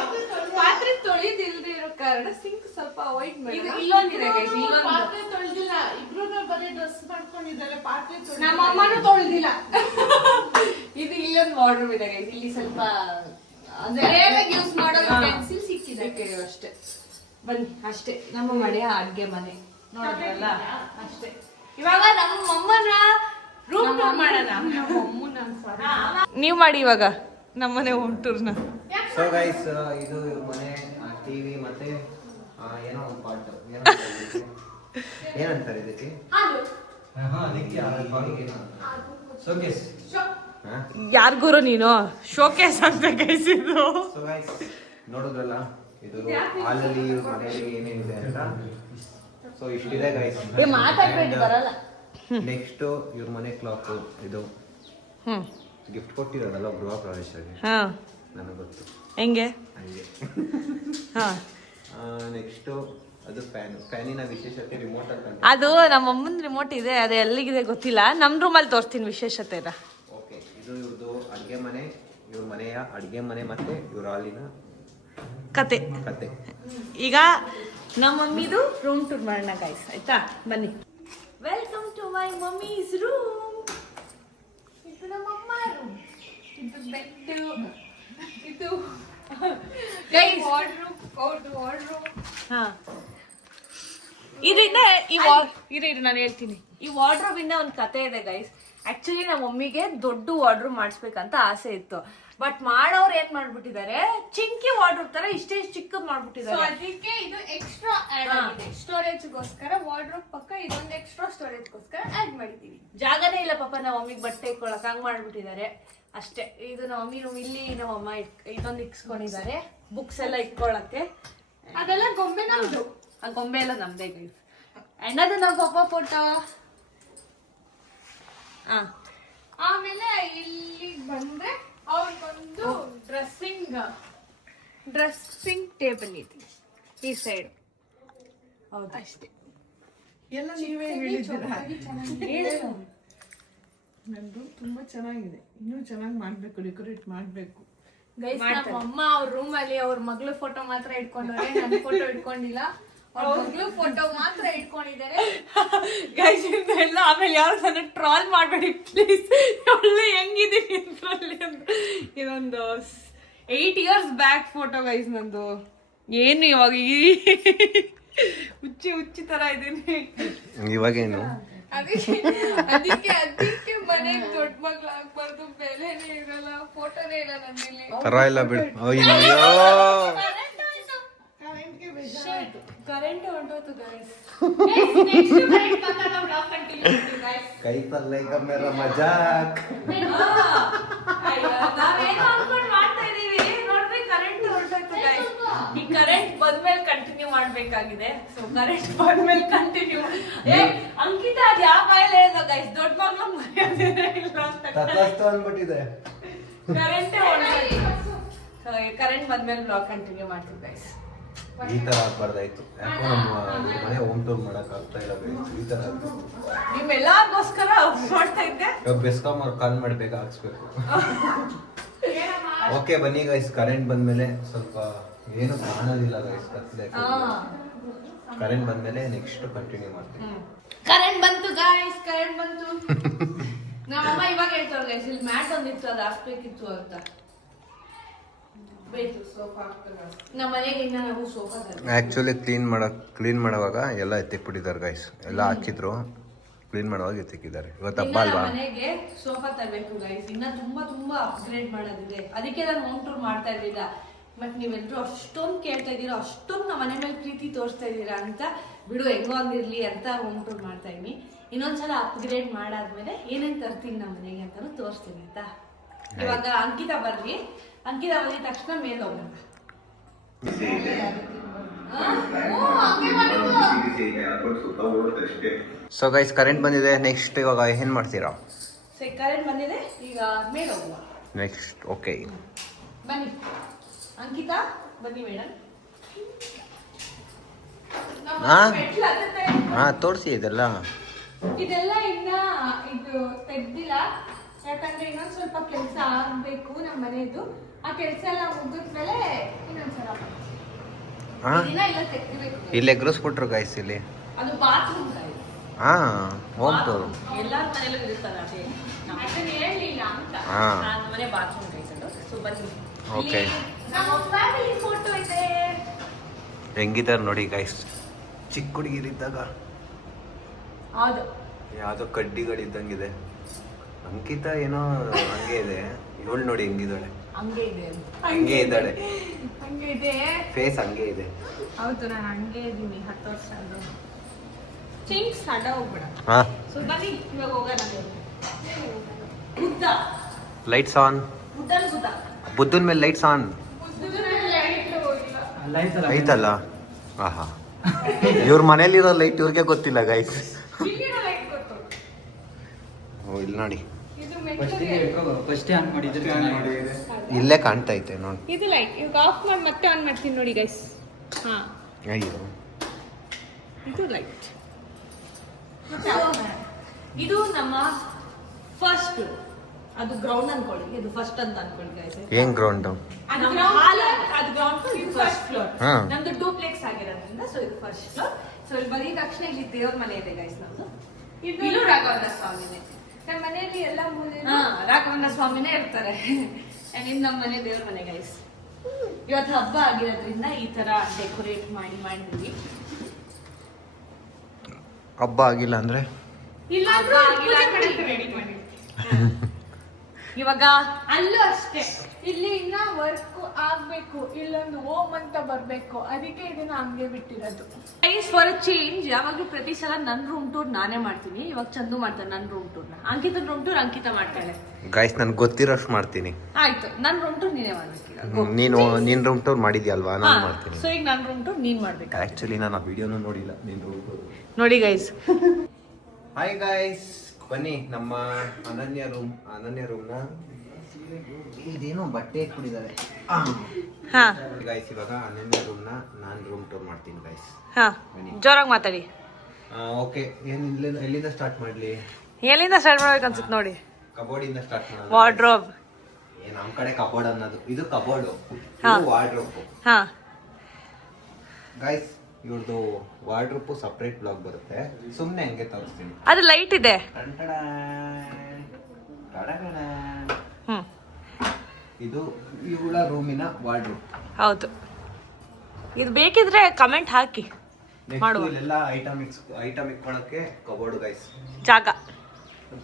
ಪಾತ್ರೆ ತೊಳೆದಿಲ್ದೇ ಇರೋ ಕಾರಣ ಸಿಂಕ್ ಸ್ವಲ್ಪ ಅವಾಯ್ಡ್ ಮಾಡಿ. ಇಲ್ಲೊಂದಿದೆ ಗೈಸ್, ಇಲ್ಲೊಂದು. ಪಾತ್ರೆ ತೊಳ್ದಿಲ್ಲ, ಇಬ್ರು ಬರೀ ಡ್ರೆಸ್ ಮಾಡ್ಕೊಂಡಿದ್ದಾರೆ. ಪಾತ್ರೆ ನಮ್ಮ ಅಮ್ಮನೂ ತೊಳೆದಿಲ್ಲ. ಇದು ಇಲ್ಲೊಂದು ವಾರ್ಡ್ರೂಮ್ ಇದೆ ಗೈಸ್. ಇಲ್ಲಿ ಸ್ವಲ್ಪ ಯೂಸ್ ಮಾಡೋ ಪೆನ್ಸಿಲ್ ಸಿಕ್ಕಿದೆ ಅಷ್ಟೇ. ಬನ್ನಿ, ಅಷ್ಟೇ ನಮ್ಮ ಮನೆಯ ಅಡ್ಗೆ ಮನೆ ನೋಡಿದ್ರಲ್ಲ, ಅಷ್ಟೇ. ಇವಾಗ ನಮ್ಮ ಅಮ್ಮನ ರೂಮ್ ಟೂರ್ ಮಾಡೋಣ. ನೀವು ಮಾಡಿ ಇವಾಗ ನಮ್ಮನೆ ಹೋಮ್ ಟೂರ್ನ. ಸೊ ಗೈಸ್, ಇದು ಇವ್ರ ಮನೆ ಟಿವಿ ಮತ್ತೆ ಏನೋ ಒಂದು ಪಾರ್ಟ್ ಏನಂತಾರೆ ಇದಕ್ಕೆ? ಯಾರಿಗೂರು ನೀನು ಶೋಕೇಸ್ ಅಂತ ಗೈಸ್ ಇದು. ಸೊ ಗೈಸ್, ನೋಡಿದ್ರಲ್ಲ, ಇದು ಹಾಲಲ್ಲಿ ಇವ್ರ ಮನೆಯಲ್ಲಿ ಏನೇನಿದೆ ಅಂತ. So ಇಷ್ಟಿದೆ guys. ಮಾತಾಡ್ಬೇಡಿ, ಬರಲ್ಲ. ನೆಕ್ಸ್ಟ್ ಇವ್ರ ಮನೆ ಕ್ಲಾಕ್ ಇದು ಗಿಫ್ಟ್ ಕೊಟ್ಟಿರೋದಲ್ಲ ಗೃಹ ಪ್ರವೇಶಕ್ಕೆ, ಹಾ, ನನಗೆ ಗೊತ್ತು ಹೆಂಗೆ ಹಂಗೆ. ಹಾ, ನೆಕ್ಸ್ಟ್ ಅದು ಫ್ಯಾನಿನ ವಿಶೇಷತೆ ರಿಮೋಟ್ ಅಂತ. ಅದು ನಮ್ಮ ಅಮ್ಮನ ರಿಮೋಟ್ ಇದೆ, ಅದು ಎಲ್ಲಿಗಿದೆ ಗೊತ್ತಿಲ್ಲ. ನಮ್ಮ ರೂಮಲ್ಲಿ ತೋರಿಸ್ತೀನಿ ವಿಶೇಷತೆನ. ಓಕೆ, ಇದು ಇವ್ರದ್ದು ಅಡುಗೆ ಮನೆ, ಇವ್ರ ಮನೆಯ ಅಡುಗೆ ಮನೆ ಮತ್ತೆ ಇವ್ರ ಹಾಲಿನ ಕತೆ. ಕತೆ. ಈಗ ನಮ್ಮ ಮಮ್ಮಿದು ರೂಮ್ ಟೂರ್ ಮಾಡೋಣ ಗೈಸ್, ಆಯ್ತಾ? ಬನ್ನಿ. Welcome to my mummy's room. ಇದು ನಮ್ಮ ಅಮ್ಮ ರೂಮ್. ಇದು ಬೆಡ್, ಇದು ಗೈಸ್ ವಾರ್ಡ್ರೂಮ್. ಹಾ, ಇದರಿಂದ ಇದು ನಾನು ಹೇಳ್ತೀನಿ. ಈ ವಾರ್ಡ್ರೋಬ್ ಇಂದ ಒಂದು ಕತೆ ಇದೆ ಗೈಸ್. ಆಕ್ಚುಲಿ ನಮ್ಮ ಮಮ್ಮಿಗೆ ದೊಡ್ಡ ವಾರ್ಡ್ರೋಬ್ ಮಾಡಿಸ್ಬೇಕಂತ ಆಸೆ ಇತ್ತು. ಬಟ್ ಮಾಡೋರು ಏನ್ ಮಾಡ್ಬಿಟ್ಟಿದ್ದಾರೆ, ಚಿಂಕಿ ವಾರ್ಡ್ರೋಬ್ ತರ ಇಷ್ಟೇ ಚಿಕ್ಕದ್ ಸೊ ಮಾಡ್ಬಿಟ್ಟಿದ್ದಾರೆ. ಅದಕ್ಕೆ ಇದು ಎಕ್ಸ್ಟ್ರಾ ಆಡ್ ಆಗಿದೆ. ಸ್ಟೋರೇಜ್ಗೋಸ್ಕರ ವಾರ್ಡ್ರೋಬ್ ಪಕ್ಕ ಇದೊಂದು ಎಕ್ಸ್ಟ್ರಾ ಸ್ಟೋರೇಜ್ಗೋಸ್ಕರ ಆಡ್ ಮಾಡಿದೀವಿ. ಜಾಗನೇ ಇಲ್ಲ ಪಾಪ ನಮ್ಮ ಮಮ್ಮಿಗೆ ಬಟ್ಟೆ ಇಟ್ಕೊಳಕ್, ಹಂಗ್ ಮಾಡ್ಬಿಟ್ಟಿದ್ದಾರೆ ಅಷ್ಟೇ. ಇದು ನಮ್ಮ ಮಮ್ಮಿ ರೂಮ್. ಇಲ್ಲಿ ನಮ್ಮ ಅಮ್ಮ ಇದೊಂದು ಇಕ್ಸ್ಕೊಂಡಿದ್ದಾರೆ, ಬುಕ್ಸ್ ಎಲ್ಲ ಇಟ್ಕೊಳಕ್ಕೆ. ಅದೆಲ್ಲ ಗೊಂಬೆ ನಮ್ದು. ಆ ಗೊಂಬೆ ಎಲ್ಲ ನಮ್ದೇ ಗೈಸ್. ಅಂಡ್ ಅದು ನಮ್ಮ ಪಪ್ಪ ಫೋಟೋ. ಆಮೇಲೆ ಇಲ್ಲಿ ಬಂದ್ರೆ ಅವ್ರಿಗೊಂದು ಡ್ರೆಸ್ಸಿಂಗ್ ಟೇಬಲ್ ಇದೆ ಈ ಸೈಡ್. ಹೌದು, ಅಷ್ಟೇ. ಎಲ್ಲ ನೀವೇ ಹೇಳಿದ್ದೀರಾ. ನಂದು ತುಂಬಾ ಚೆನ್ನಾಗಿದೆ, ಇನ್ನೂ ಚೆನ್ನಾಗಿ ಮಾಡ್ಬೇಕು, ಡೆಕೋರೇಟ್ ಮಾಡ್ಬೇಕು. ಗೈಸ್, ನಮ್ಮ ಅಮ್ಮ ಅವ್ರ ರೂಮ್ ಅಲ್ಲಿ ಅವ್ರ ಮಗಳು ಫೋಟೋ ಮಾತ್ರ ಇಟ್ಕೊಂಡವ್ರೆ, ನನ್ನ ಫೋಟೋ ಇಟ್ಕೊಂಡಿಲ್ಲ. ಅವ್ರ ಮಗಳು ಫೋಟೋ ಮಾತ್ರ ಇಟ್ಕೊಂಡಿದ್ದಾರೆ ಗೈಸ್. ಇದೆಲ್ಲ ಆಮೇಲೆ ಯಾರು ನನ್ನ ಟ್ರಾಲ್ ಮಾಡಬೇಡಿ ಪ್ಲೀಸ್. ಒಳ್ಳೆ ಹೆಂಗಿದೀನಿ ಇದ್ರಲ್ಲಿ ಅಂತ. ಇದೊಂದು 8 years ಬ್ಯಾಕ್ ಫೋಟೋ ಗೈಸ್ ನಂದು. ಏನು ಇವಾಗ ಹುಚ್ಚಿ ತರ ಇದೀನಿ. ಇವಾಗೇನು ಅದಕ್ಕೆ ಮನೆಗೆ ದೊಡ್ಡ ಮಗ್ಳು ಆಗ್ಬಾರ್ದು, ಬೆಲೆನೇ ಇರಲ್ಲ, ಫೋಟೋನೇ ಇಲ್ಲ ನನ್ನಲ್ಲಿ. ಪರವಾಗಿಲ್ಲ ಬಿಡು. ಅಯ್ಯೋ, ಕರೆಂಟ್ ಹೊಂಟೋತು ಗೈಸ್. ಕೈ ಪಲ್ಲೆ ಕಮ್ಮೆರ ಮಜಾಕ್. ನಾವೇನೋ ಅನ್ಕೊಂಡ್ ಮಾಡ್ತಾ ಇದೀವಿ, ನೋಡ್ರಿ ಕರೆಂಟ್ ಹೊರಟೋಯ್ತು ಗೈಸ್. ಈ ಕರೆಂಟ್ ಬಂದ್ಮೇಲೆ ಕಂಟಿನ್ಯೂ ಮಾಡ್ಬೇಕಾಗಿದೆ. ಸೊ ಕರೆಂಟ್ ಬಂದ್ಮೇಲೆ ಕಂಟಿನ್ಯೂ. ಅಂಕಿತ ಅದ್ ಯಾವ ಬಾಯಲ್ಲಿ ಹೇಳಿದ ಗೈಸ್, ದೊಡ್ಡ ಮಗಳು ಮರ್ಯಾದೆ ಇಲ್ಲ ಅಂತ. ತಥಾಸ್ತು ಅಂದ್ಬಿಟ್ಟಿದೆ. ಕರೆಂಟೇ ಹೊರಟೋಯ್ತು. ಕರೆಂಟ್ ಬಂದ್ಮೇಲೆ ಬ್ಲಾಗ್ ಕಂಟಿನ್ಯೂ ಮಾಡ್ತೀವಿ ಗೈಸ್. ಈ ತರ ಆಗ್ಬಾರ್ದಾಯ್ತು. ಯಾಕೋ ನಮ್ಮ ಮನೆ ಹೋಮ್ ಟೂರ್ ಮಾಡಕ್ ಆಗ್ತಾ ಇಲ್ಲ guys. ಈ ತರ ನಿಮ್ಮೆಲ್ಲರಿಗೋಸ್ಕರ ಮಾಡ್ತಾ ಇದ್ದೆ. ಇವಾಗ ಬೆಸ್ಕಾಂ ಅವ್ರು ಕಾಲ್ ಮಾಡಿ ಬೇಗ ಹಾಕ್ಸ್ಬೇಕು. ಓಕೆ ಬನ್ನಿ ಗೈಸ್, ಕರೆಂಟ್ ಬಂದ್ಮೇಲೆ ಸ್ವಲ್ಪ ಏನು ಕಾಣೋದಿಲ್ಲ ಗೈಸ್, ಕತ್ಲೆ. ಕರೆಂಟ್ ಬಂದ್ಮೇಲೆ ನೆಕ್ಸ್ಟ್ ಕಂಟಿನ್ಯೂ ಮಾಡ್ತೀವಿ. ಕರೆಂಟ್ ಬಂತು ಗೈಸ್, ಕರೆಂಟ್ ಬಂತು. ನಮ್ಮಮ್ಮ ಇವಾಗ ಹೇಳ್ತಾಳೆ ಗೈಸ್, ಇಲ್ಲಿ ಮ್ಯಾಟ್ ಒಂದಿತ್ತು ಅದು ಹಾಕ್ಬೇಕಿತ್ತು ಅಂತ. ಬೇಕು ಸೋಫಾ ನಮ್ಮ ಮನೆಗೆ ಇನ್ನ ನಾವು ಸೋಫಾ ಆಕ್ಚುಲಿ ಕ್ಲೀನ್ ಮಾಡುವಾಗ ಎಲ್ಲ ಎತ್ತಿಕ್ಬಿಟ್ಟಿದ್ದಾರೆ ಗೈಸ್. ಎಲ್ಲ ಹಾಕಿದ್ರು, ಕ್ಲೀನ್ ಮಾಡುವಾಗ ಎತ್ತಿಕ್ಕಿದ್ದಾರೆ. ಇವತ್ತು ಹಬ್ಬ ಅಲ್ವಾ? ಮನೆಗೆ ಸೋಫಾ ತರಬೇಕು ಗೈಸ್. ಇನ್ನ ತುಂಬಾ ಅಪ್ಗ್ರೇಡ್ ಮಾಡೋದಿದೆ. ಅದಕ್ಕೆ ನಾನು ಹೋಮ್ ಟೂರ್ ಮಾಡ್ತಾ ಇರ್ಲಿಲ್ಲ. ಬಟ್ ನೀವೆಲ್ಲರೂ ಅಷ್ಟೊಂದು ಕೇಳ್ತಾ ಇದ್ದೀರಾ, ಅಷ್ಟೊಂದು ನಮ್ಮ ಮನೆ ಮೇಲೆ ಪ್ರೀತಿ ತೋರಿಸ್ತಾ ಇದ್ದೀರಾ ಅಂತ ಬಿಡು ಹೆಂಗೋ ಒಂದಿರ್ಲಿ ಅಂತ ಹೋಮ್ ಟೂರ್ ಮಾಡ್ತಾ ಇದೀನಿ. ಇನ್ನೊಂದ್ಸಲ ಅಪ್ಗ್ರೇಡ್ ಮಾಡಾದ್ಮೇಲೆ ಏನೇನ್ ತರ್ತೀನಿ ನಮ್ಮ ಮನೆಗೆ ಅಂತಾನು ತೋರಿಸ್ತೀನಿ ಆಯ್ತಾ. ಇವಾಗ ಅಂಕಿತಾ ಬಂದಿದ ತಕ್ಷಣ ಮೇಲೆ ಹೋಗೋಣ. ಸೊ ಗೈಸ್ ಕರೆಂಟ್ ಬಂದಿದೆ. ನೆಕ್ಸ್ಟ್ ಇವಾಗ ಏನ್ ಮಾಡ್ತೀರಾ? ಕರೆಂಟ್ ಬಂದಿದೆ, ಈಗ ಮೇಲೆ ಹೋಗುವ. ನೆಕ್ಸ್ಟ್ ಓಕೆ ಬನ್ನಿ ಅಂಕಿತಾ, ಬನ್ನಿ ಮೇಡಮ್. ಹಾ ತೋರಿಸಿ ಇದೆಲ್ಲ. ಇದೆಲ್ಲ ಇನ್ನ ಇದು ತೆಗ್ದಿಲ್ಲ, ಯಾಕಂದ್ರೆ ಇನ್ನೊಂದ್ ಸ್ವಲ್ಪ ಕೆಲಸ ಆಗ್ಬೇಕು ನಮ್ಮ ಮನೆಯದು. ಆ ಕೆಲಸ ಎಲ್ಲ ಮುಗಿದ್ಮೇಲೆ ಇನ್ನೊಂದ್ಸಲ ದಿನ ಇಲ್ಲ ತೆಗ್ದಿಬೇಕು. ಇಲ್ಲಿ ಎಗ್ರಿಸ್ಬಿಟ್ರು ಗೈಸ್ ಇಲ್ಲಿ. ಅದು ಬಾತ್ರೂಮ್ ಹಾ ಹೋಮ್ ಟೂರ್ ಎಲ್ಲಾರ ಮನೆಯಲ್ಲೂ ಇರುತ್ತಲ್ಲ ಅದೇ. ಅದನ್ನ ಹೇಳಲಿಲ್ಲ ಅಂತ. ಹಾ ನನ್ನ ಮನೆ ಬಾತ್ರೂಮ್ ಕೈಸಲು. ಸೊ ಬನ್ನಿ. ಓಕೆ ನಮ್ಮ ಫ್ಯಾಮಿಲಿ ಫೋಟೋ ಇದೆ. ಹೆಂಗಿದ್ದಾರೆ ನೋಡಿ ಗೈಸ್, ಚಿಕ್ಕ ಹುಡುಗಿರಿದ್ದಾಗ ಹೌದು, ಯಾವ್ದೋ ಕಡ್ಡಿಗಳಿದ್ದಂಗಿದೆ. ಅಂಕಿತಾ ಏನೋ ಹಂಗೆ ಇದೆ, ಇವಳು ನೋಡಿ ಹೆಂಗಿದ್ದಾಳೆ, ಹಂಗೆ ಇದೆ, ಹಂಗೆ ಇದ್ದಾಳೆ, ಹಂಗೆ ಇದೆ. ಫೇಸ್ ಹಂಗೆ ಇದೆ. ಹೌದು ನಾನು ಹಂಗೆ ಇದ್ದೀನಿ 10 ವರ್ಷ ಅದು. ಚಿಂಕ್ಸ್ ಅಡ್ಡ ಹೋಗ್ಬೇಡ. ಹಾ ಸೊ ಬನ್ನಿ ಇವಾಗ ಹೋಗೋಣ. Buddha lights on. ಬುದ್ಧ ಬುದ್ಧನ ಮೇಲೆ ಲೈಟ್ಸ್ ಆನ್ ಐತಲ್ಲ. ಆಹಾ ಇವ್ರ ಮನೇಲಿರೋ ಲೈಟ್ ಇವ್ರಿಗೆ ಗೊತ್ತಿಲ್ಲ ಗೈಸ್. ಓ ಇಲ್ಲಿ ನೋಡಿ, ಇಲ್ಲೇ ಕಾಣ್ತಾ ಐತೆ ನೋಡಿ. ಇದು ಲೈಟ್ ಇವಾಗ ಆಫ್ ಮಾಡಿ ಮತ್ತೆ ಆನ್ ಮಾಡ್ತೀನಿ ನೋಡಿ ಗೈಸ್. ಹಾ ಅಯ್ಯೋ ಇದು ಲೈಟ್. ಇದು ನಮ್ಮ ಫಸ್ಟ್, ಅದು ಗ್ರೌಂಡ್ ಅನ್ಕೊಳ್ಳಿ, ಇದು ಫಸ್ಟ್ ಅಂತ ಅನ್ಕೊಳ್ಳಿ ಗೈಸ್. ಏನ್ ಗ್ರೌಂಡ್? ಅದು ಗ್ರೌಂಡ್ ಇದು ಫಸ್ಟ್ ಫ್ಲೋರ್. ಹಾ. ನಮ್ದು ಡೂಪ್ಲೆಕ್ಸ್ ಆಗಿರೋದ್ರಿಂದ ಸೊ ಇದು ಫಸ್ಟ್ ಫ್ಲೋರ್. ಸೊ ಇಲ್ಲಿ ಬಂದಿದ ತಕ್ಷಣ ಇಲ್ಲಿ ದೇವ್ರ ಮನೆ ಇದೆ ಗೈಸ್ ನಮ್ದು. ಇಲ್ಲೂ ರಾಘವೇಂದ್ರ ಸ್ವಾಮಿನೇ. ನಮ್ಮ ಮನೆಯಲ್ಲಿ ಎಲ್ಲ ಮೂಲೆ ರಾಘವೇಂದ್ರ ಸ್ವಾಮಿನೇ ಇರ್ತಾರೆ. ನಿಮ್ ನಮ್ಮ ಮನೆ ದೇವ್ರ ಮನೆ ಗೈಸ್. ಇವತ್ತು ಹಬ್ಬ ಆಗಿರೋದ್ರಿಂದ ಈ ತರ ಡೆಕೋರೇಟ್ ಮಾಡಿದ್ವಿ. ಹಬ್ಬ ಆಗಿಲ್ಲ ಅಂದ್ರೆ ಇಲ್ಲ ಹಬ್ಬ ಆಗಿಲ್ಲ ಅಂದ್ರೆ ರೆಡಿ ಮಾಡಿ. ಇವಾಗ ಅಲ್ಲೂ ಅಷ್ಟೇ, ಇಲ್ಲಿ ಇನ್ನ ವರ್ಕ್ ಆಗ್ಬೇಕು, ಇಲ್ಲೊಂದು ಓಮ್ ಅಂತ ಬರ್ಬೇಕು, ಅದಕ್ಕೆ ಇದನ್ನ ಹಂಗೆ ಬಿಟ್ಟಿರೋದು. ಗೈಸ್ ಫಾರ್ ಚೇಂಜ್ ಯಾವಾಗ್ಲೂ ಪ್ರತಿ ಸಲ ನನ್ ರೂಮ್ ಟೂರ್ ನಾನೇ ಮಾಡ್ತೀನಿ. ಇವಾಗ ಚಂದು ಮಾಡ್ತಾನೆ ನನ್ ರೂಮ್ ಟೂರ್ ನ. ಅಂಕಿತನ ರೂಮ್ ಟೂರ್ ಅಂಕಿತ ಮಾಡ್ತಾಳೆ. ಗೈಸ್ ನನ್ಗೆ ಗೊತ್ತಿರೋಷ್ಟು ಮಾಡ್ತೀನಿ. ಆಯ್ತು, ನನ್ ರೂಮ್ ಟೂರ್ ನೀನೇ ಮಾಡ್ಬೇಕು. ನೀನ್ ರೂಮ್ ಟೂರ್ ಮಾಡಿದ್ಯಲ್ವಾ, ನಾನು ಮಾಡ್ತೀನಿ. ಸೊ ಈಗ ನನ್ ರೂಮ್ ಟೂರ್ ನೀನ್ ಮಾಡ್ಬೇಕು. ಆಕ್ಚುಲಿ ನಾನು ಆ ವಿಡಿಯೋನು ನೋಡಿಲ್ಲ, ನೀನ್ ರೂಮ್ ಟೂರ್ ನೋಡಿ ಗೈಸ್. ಹಾಯ್ ಗೈಸ್, ಬನ್ನಿ ನಮ್ಮ ಅನನ್ಯ ರೂಮ್ನ ಇದೇನೋ ಬಟ್ಟೆ ಇಟ್ಬಿಟ್ಟಿದ್ದಾರೆ. ಹಾ ಗೈಸ್ ಇವಾಗ ಅನನ್ಯ ರೂಮ್ನ ನಾನು ರೂಮ್ ಟೂರ್ ಮಾಡ್ತೀನಿ ಗೈಸ್. ಹಾ ಜೋರಾಗಿ ಮಾತಾಡಿ. ಓಕೆ, ಎಲ್ಲಿಂದ ಸ್ಟಾರ್ಟ್ ಮಾಡ್ಲಿ? ಎಲ್ಲಿಂದ ಸ್ಟಾರ್ಟ್ ಮಾಡ್ಬೇಕು ಅನ್ಸುತ್ತೆ ನೋಡಿ. ಕಬೋರ್ಡಿಂದ ಸ್ಟಾರ್ಟ್ ಮಾಡೋಣ. ವಾರ್ಡ್ರೋಬ್. ನಮ್ ಕಡೆ ಕಬೋರ್ಡ್ ಅನ್ನೋದು, ಇದು ಕಬೋರ್ಡು, ಹಾ. ವಾರ್ಡ್ರೋಬ್. ಹಾ ಗೈಸ್ ಇವ್ರದ್ದು ವಾರ್ಡ್ರೋಬ್ ಸಪ್ರೇಟ್ ಬ್ಲಾಗ್ ಬರುತ್ತೆ, ಸುಮ್ಮನೆ ಹಂಗೆ ತೋರಿಸ್ತೀನಿ. ಅದು ಲೈಟ್ ಇದೆ. ಹ್ಮ್ ಇದು ಇವಳ ರೂಮಿನ ವಾರ್ಡ್ರೋಬ್. ಹೌದು, ಇದು ಬೇಕಿದ್ರೆ ಕಮೆಂಟ್ ಹಾಕಿ ನೆಕ್ಸ್ಟ್ ಇಲ್ಲೆಲ್ಲ ಐಟಮ್ ಇಟ್ಕೊಳಕ್ಕೆ ಕಬೋರ್ಡ್ ಗೈಸ್, ಜಾಗ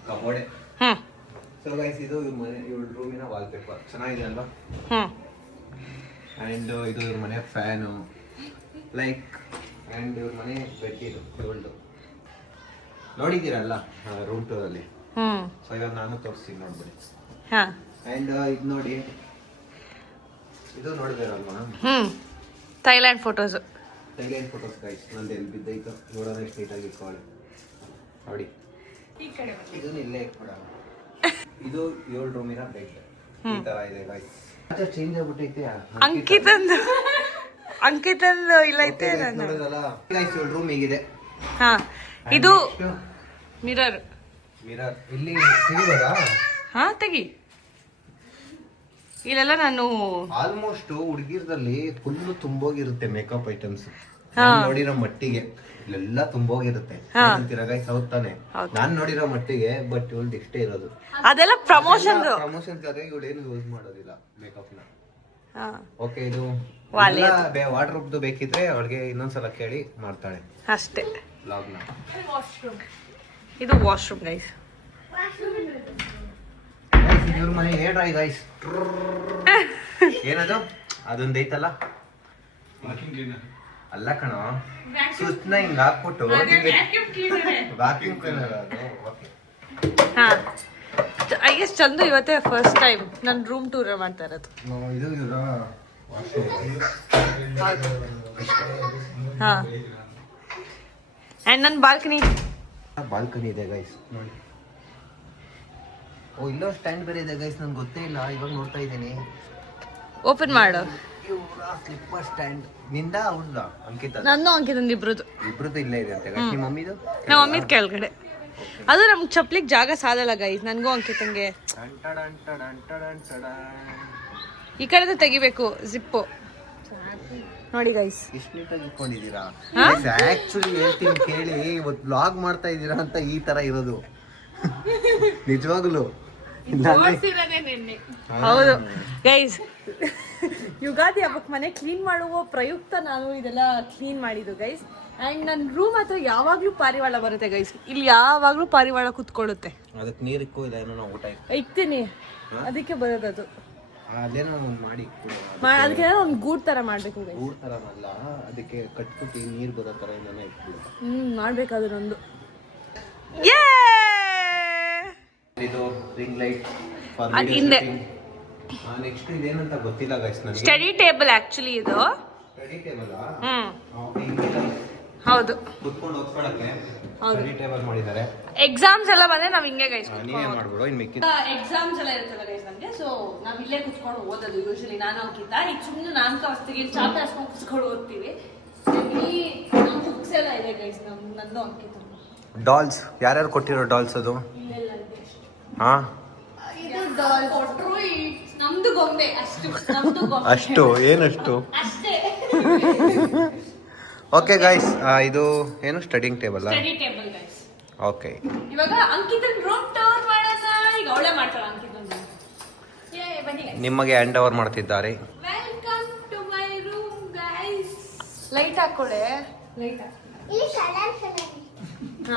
ಕಬೋರ್ಡೆ. ಹ್ಮ್ ಸೊ ಗೈಸ್ ಇದು ಇವಳ ರೂಮಿನ ವಾಲ್ ಪೇಪರ್ ಚೆನ್ನಾಗಿದೆ ಅಲ್ವಾ? ಹ್ಮ್ ಅಂಡ್ ಇದು ಇವ್ರ ಮನೆ ಫ್ಯಾನು ಲೈಕ್, ಅಂಡ್ ಇವ್ರ ಮನೆ ಬೆಡ್ ಇದು ಇವಳ್ದು ನೋಡಿದ್ದೀರಲ್ಲ ರೂಮ್ ಟೂರ್ ಅಲ್ಲಿ. ಹ್ಮ್ ಸೊ ಇವಾಗ ನಾನು ತೋರಿಸ್ತೀನಿ ನೋಡ್ಬಿಡಿ. ಹಾ ಅಂಡ್ ಇದು ನೋಡಿ, ಇದು ನೋಡಿದಿರಲ್ವಾ ಹ್ಮ್ Thailand photos. Thailand photos guys. ನಂದು ಎಲ್ಲಿ ಬಿದ್ದೈತು ನೋಡೋಣ, ಎಷ್ಟು ನೀಟಾಗಿ ಇಟ್ಕೊಳ್ಳಿ ನೋಡಿ. ಈ ಕಡೆ ಇದನ್ನ ಇಲ್ಲೇ ಇಟ್ಕೊಡ. ಇದು 7 ರೂಮಿನ ಬೆಡ್ ಈ ತರ ಇದೆ ಗೈಸ್. ಚೇಂಜ್ ಆಗ್ಬಿಟ್ಟೈತೆ. ಅಂಕಿತಂದು ಇಲ್ಲ ಐತೆ ರೂಮ್ ಹೀಗಿದೆ. ಹಾ, ಇದು ಮಿರರ್. ಮಿರರ್ ಇಲ್ಲಿ ಸಿಗಬಹುದಾ? ಹಾ, ತೆಗಿ. ಇಲ್ಲೆಲ್ಲ ನಾನು ಆಲ್ಮೋಸ್ಟ್ ಹುಡುಗಿರದಲ್ಲಿ ಫುಲ್ ತುಂಬೋಗಿರುತ್ತೆ ಮೇಕಪ್ ಐಟಮ್ಸ್. ನೋಡಿರೋ ಮಟ್ಟಿಗೆ ಇಲ್ಲೆಲ್ಲ ತುಂಬೋಗಿರುತ್ತೆ. ಸೌತ್ ತಾನೆ ನಾನ್ ನೋಡಿರೋ ಮಟ್ಟಿಗೆ. ಬಟ್ ಇವಳ್ದು ಇಷ್ಟೇ ಇರೋದು. ಅದೆಲ್ಲ ಪ್ರಮೋಷನ್ ಇವಳು ಏನು ಯೂಸ್ ಮಾಡೋದಿಲ್ಲ ಮೇಕಪ್ ನ. ಹಾ, ಓಕೆ, ಇದು ವಾರ್ಡ್ರೋಬ್ದು ಬೇಕಿದ್ರೆ ಅವಳಿಗೆ ಇನ್ನೊಂದ್ಸಲ ಕೇಳಿ ಮಾಡ್ತಾಳೆ ಅಷ್ಟೇ. ಬ್ಲಾಗ್ ನ. ಇದು ವಾಶ್ರೂಮ್ ಗೈಸ್. ಇವ್ರ ಮನೆ ಹೇಳ್ರಿ ಗೈಸ್. ಏನದು ಅದೊಂದ್ ಐತಲ್ಲ, ಅಲ್ಲ ಕಣೋ, ಸುಸ್ನ ಹಿಂಗ ಹಾಕ್ಬಿಟ್ಟು ವ್ಯಾಕ್ಯೂಮ್ ಕ್ಲೀನರ್ ಅದು. ಓಕೆ, ಹಾ, ಐ ಗೆಸ್ ಚಂದು ಇವತ್ತೇ ಫಸ್ಟ್ ಟೈಮ್ ನನ್ನ ರೂಮ್ ಟೂರ್ ಮಾಡ್ತಾ ಇರೋದು. ಇದು ಇವರ ವಾಶ್ರೂಮ್. ಹಾ, ಅಂಡ್ ನನ್ನ ಬಾಲ್ಕನಿ ಇದೆ ಗೈಸ್ ನೋಡಿ. ಓ, ಇಲ್ಲೋ ಸ್ಟ್ಯಾಂಡ್ ಬೇರೆ ಇದೆ ಗೈಸ್, ನನ್ಗೆ ಗೊತ್ತೇ ಇಲ್ಲ, ಇವಾಗ ನೋಡ್ತಾ ಇದ್ದೀನಿ. ಓಪನ್ ಮಾಡು. ಸ್ಲಿಪ್ಪರ್ ಸ್ಟ್ಯಾಂಡ್ ನಿಂದ ಅವ್ರದ್ದ ಅಂಕಿತ? ನಂದು ಅಂಕಿತಂದು ಇಬ್ರದ್ದು ಇಲ್ಲೇ ಇದೆ ಅಂತ. ನಿಮ್ಮ ಮಮ್ಮಿದು? ನಮ್ಮ ಮಮ್ಮಿದ್ ಕೆಳಗಡೆ. ಅದು ನಮ್ಗೆ ಚಪ್ಲಿಗೆ ಜಾಗ ಸಾಲಲ್ಲ ಗೈಸ್, ನನ್ಗೂ ಅಂಕಿತಂಗೆ. ಈ ಕಡೆ ತೆಗಿಬೇಕು ಜಿಪ್ಪು ನೋಡಿ ಗೈಸ್. ಎಷ್ಟು ನೀಟಾಗಿ ಇಟ್ಕೊಂಡಿದ್ದೀರಾ. ಆಕ್ಚುಲಿ ಹೇಳ್ತೀನಿ ಕೇಳಿ, ಇವತ್ತು ಬ್ಲಾಗ್ ಮಾಡ್ತಾ ಇದ್ದೀರಾ ಅಂತ ಈ ತರ ಇರೋದು ನಿಜವಾಗ್ಲು. ಹೌದು ಗೈಸ್, ಯುಗಾದಿ ಹಬ್ಬಕ್ಕೆ ಮನೆ ಕ್ಲೀನ್ ಮಾಡುವ ಪ್ರಯುಕ್ತ ನಾನು ಇದೆಲ್ಲ ಕ್ಲೀನ್ ಮಾಡಿದ್ದು ಗೈಸ್. ಅಂಡ್ ನನ್ನ ರೂಮ್ ಹತ್ರ ಯಾವಾಗ್ಲೂ ಪಾರಿವಾಳ ಬರುತ್ತೆ ಗೈಸ್. ಇಲ್ಲಿ ಯಾವಾಗ್ಲೂ ಪಾರಿವಾಳ ಕುತ್ಕೊಳ್ಳುತ್ತೆ. ಅದಕ್ಕೆ ನೀರಿಕ್ಕೂ ಇಲ್ಲ, ಏನೋ ಊಟ ಇಕ್ತೀನಿ, ಅದಕ್ಕೆ ಬರೋದು ಅದು. ಅಲ್ಲೇನೋ ಮಾಡಿ ಅದಕ್ಕೆ ಒಂದು ಗೂಡ್ ತರ ಮಾಡ್ಬೇಕು ಗೈಸ್. ಗೂಡ್ ತರ ಅಲ್ಲ, ಅದಕ್ಕೆ ಕಟ್ಬಿಟ್ಟು ನೀರು ಬರೋ ತರ ಏನಾನ ಇಟ್ಬಿಡು. ಮಾಡ್ಬೇಕು ಅದನ್ನೊಂದು. ಇದು ರಿಂಗ್ ಲೈಟ್ ಹಿಂದೆ ನೆಕ್ಸ್ಟ್ ಇದೇನಂತ ಗೊತ್ತಿಲ್ಲ ಗೈಸ್ ನನಗೆ. ಸ್ಟಡಿ ಟೇಬಲ್ ಆಕ್ಚುಲಿ ಇದು. ಸ್ಟಡಿ ಟೇಬಲ್ ಹೌದು, ಕುತ್ಕೊಂಡು ಓದ್ಕೊಳ್ಳಕ್ಕೆ ಸ್ಟಡಿ ಟೇಬಲ್ ಮಾಡಿದ್ದಾರೆ. ಎಕ್ಸಾಮ್ಸ್ ಎಲ್ಲ ಬಂದ್ರೆ ನಾವ್ ಹಿಂಗೆ ಗೈಸ್ ನೀವೇ ಮಾಡ್ಬಿಡು. ಇನ್ ಮಿಕ್ಕಿದ ಎಕ್ಸಾಮ್ಸ್ ಎಲ್ಲ ಇರ್ತಲ್ಲ ಗೈಸ್ ನಮ್ಗೆ, ಸೊ ನಾವ್ ಇಲ್ಲೇ ಕುತ್ಕೊಂಡು ಓದೋದು ಯೂಶಲಿ. ನಾನು ಅಂಕಿತ ಈಗ ಸುಮ್ಮನೆ ನಾಲ್ಕು ಅವಸ್ಥೆಗೆ ಚಾಪೆ ಹಾಸ್ಕೊಂಡು ಕುತ್ಕೊಂಡು ಓದ್ತೀವಿ. ಇಲ್ಲಿ ನಮ್ ಬುಕ್ಸ್ ಎಲ್ಲ ಇದೆ ಗೈಸ್, ನಂದು ಅಂಕಿತ. ಡಾಲ್ಸ್ ಯಾರ್ಯಾರು ಕೊಟ್ಟಿರೋ ಡಾಲ್ಸ್ ಅದು? ಇಲ್ಲೆಲ್ಲ ಇದೆ. ಹಾ, ಇದು ಡಾಲ್ ಕೊಟ್ರು, ನಮ್ದು ಗೊಂಬೆ ಅಷ್ಟು. ನಮ್ದು ಗೊಂಬೆ ಅಷ್ಟು ಏನಷ್ಟು ಅಷ್ಟೇ. ಓಕೆ ಗೈಸ್, ಇದು ಏನು studying table? Study table guys. Okay, ಇವಾಗ ಅಂಕಿತನ್ ರೂಮ್ ಟೂರ್ ಮಾಡೋಣ. ಈಗ ಅವಳೇ ಮಾಡ್ತಾಳೆ ಅಂಕಿತನ್. ಬನ್ನಿ guys. ನಿಮಗೆ ಹ್ಯಾಂಡ್ ಓವರ್ ಮಾಡ್ತಿದ್ದಾರೆ. Welcome to my room guys. Light ಹಾಕೊಳ್ಳೆ. ಲೈಟ್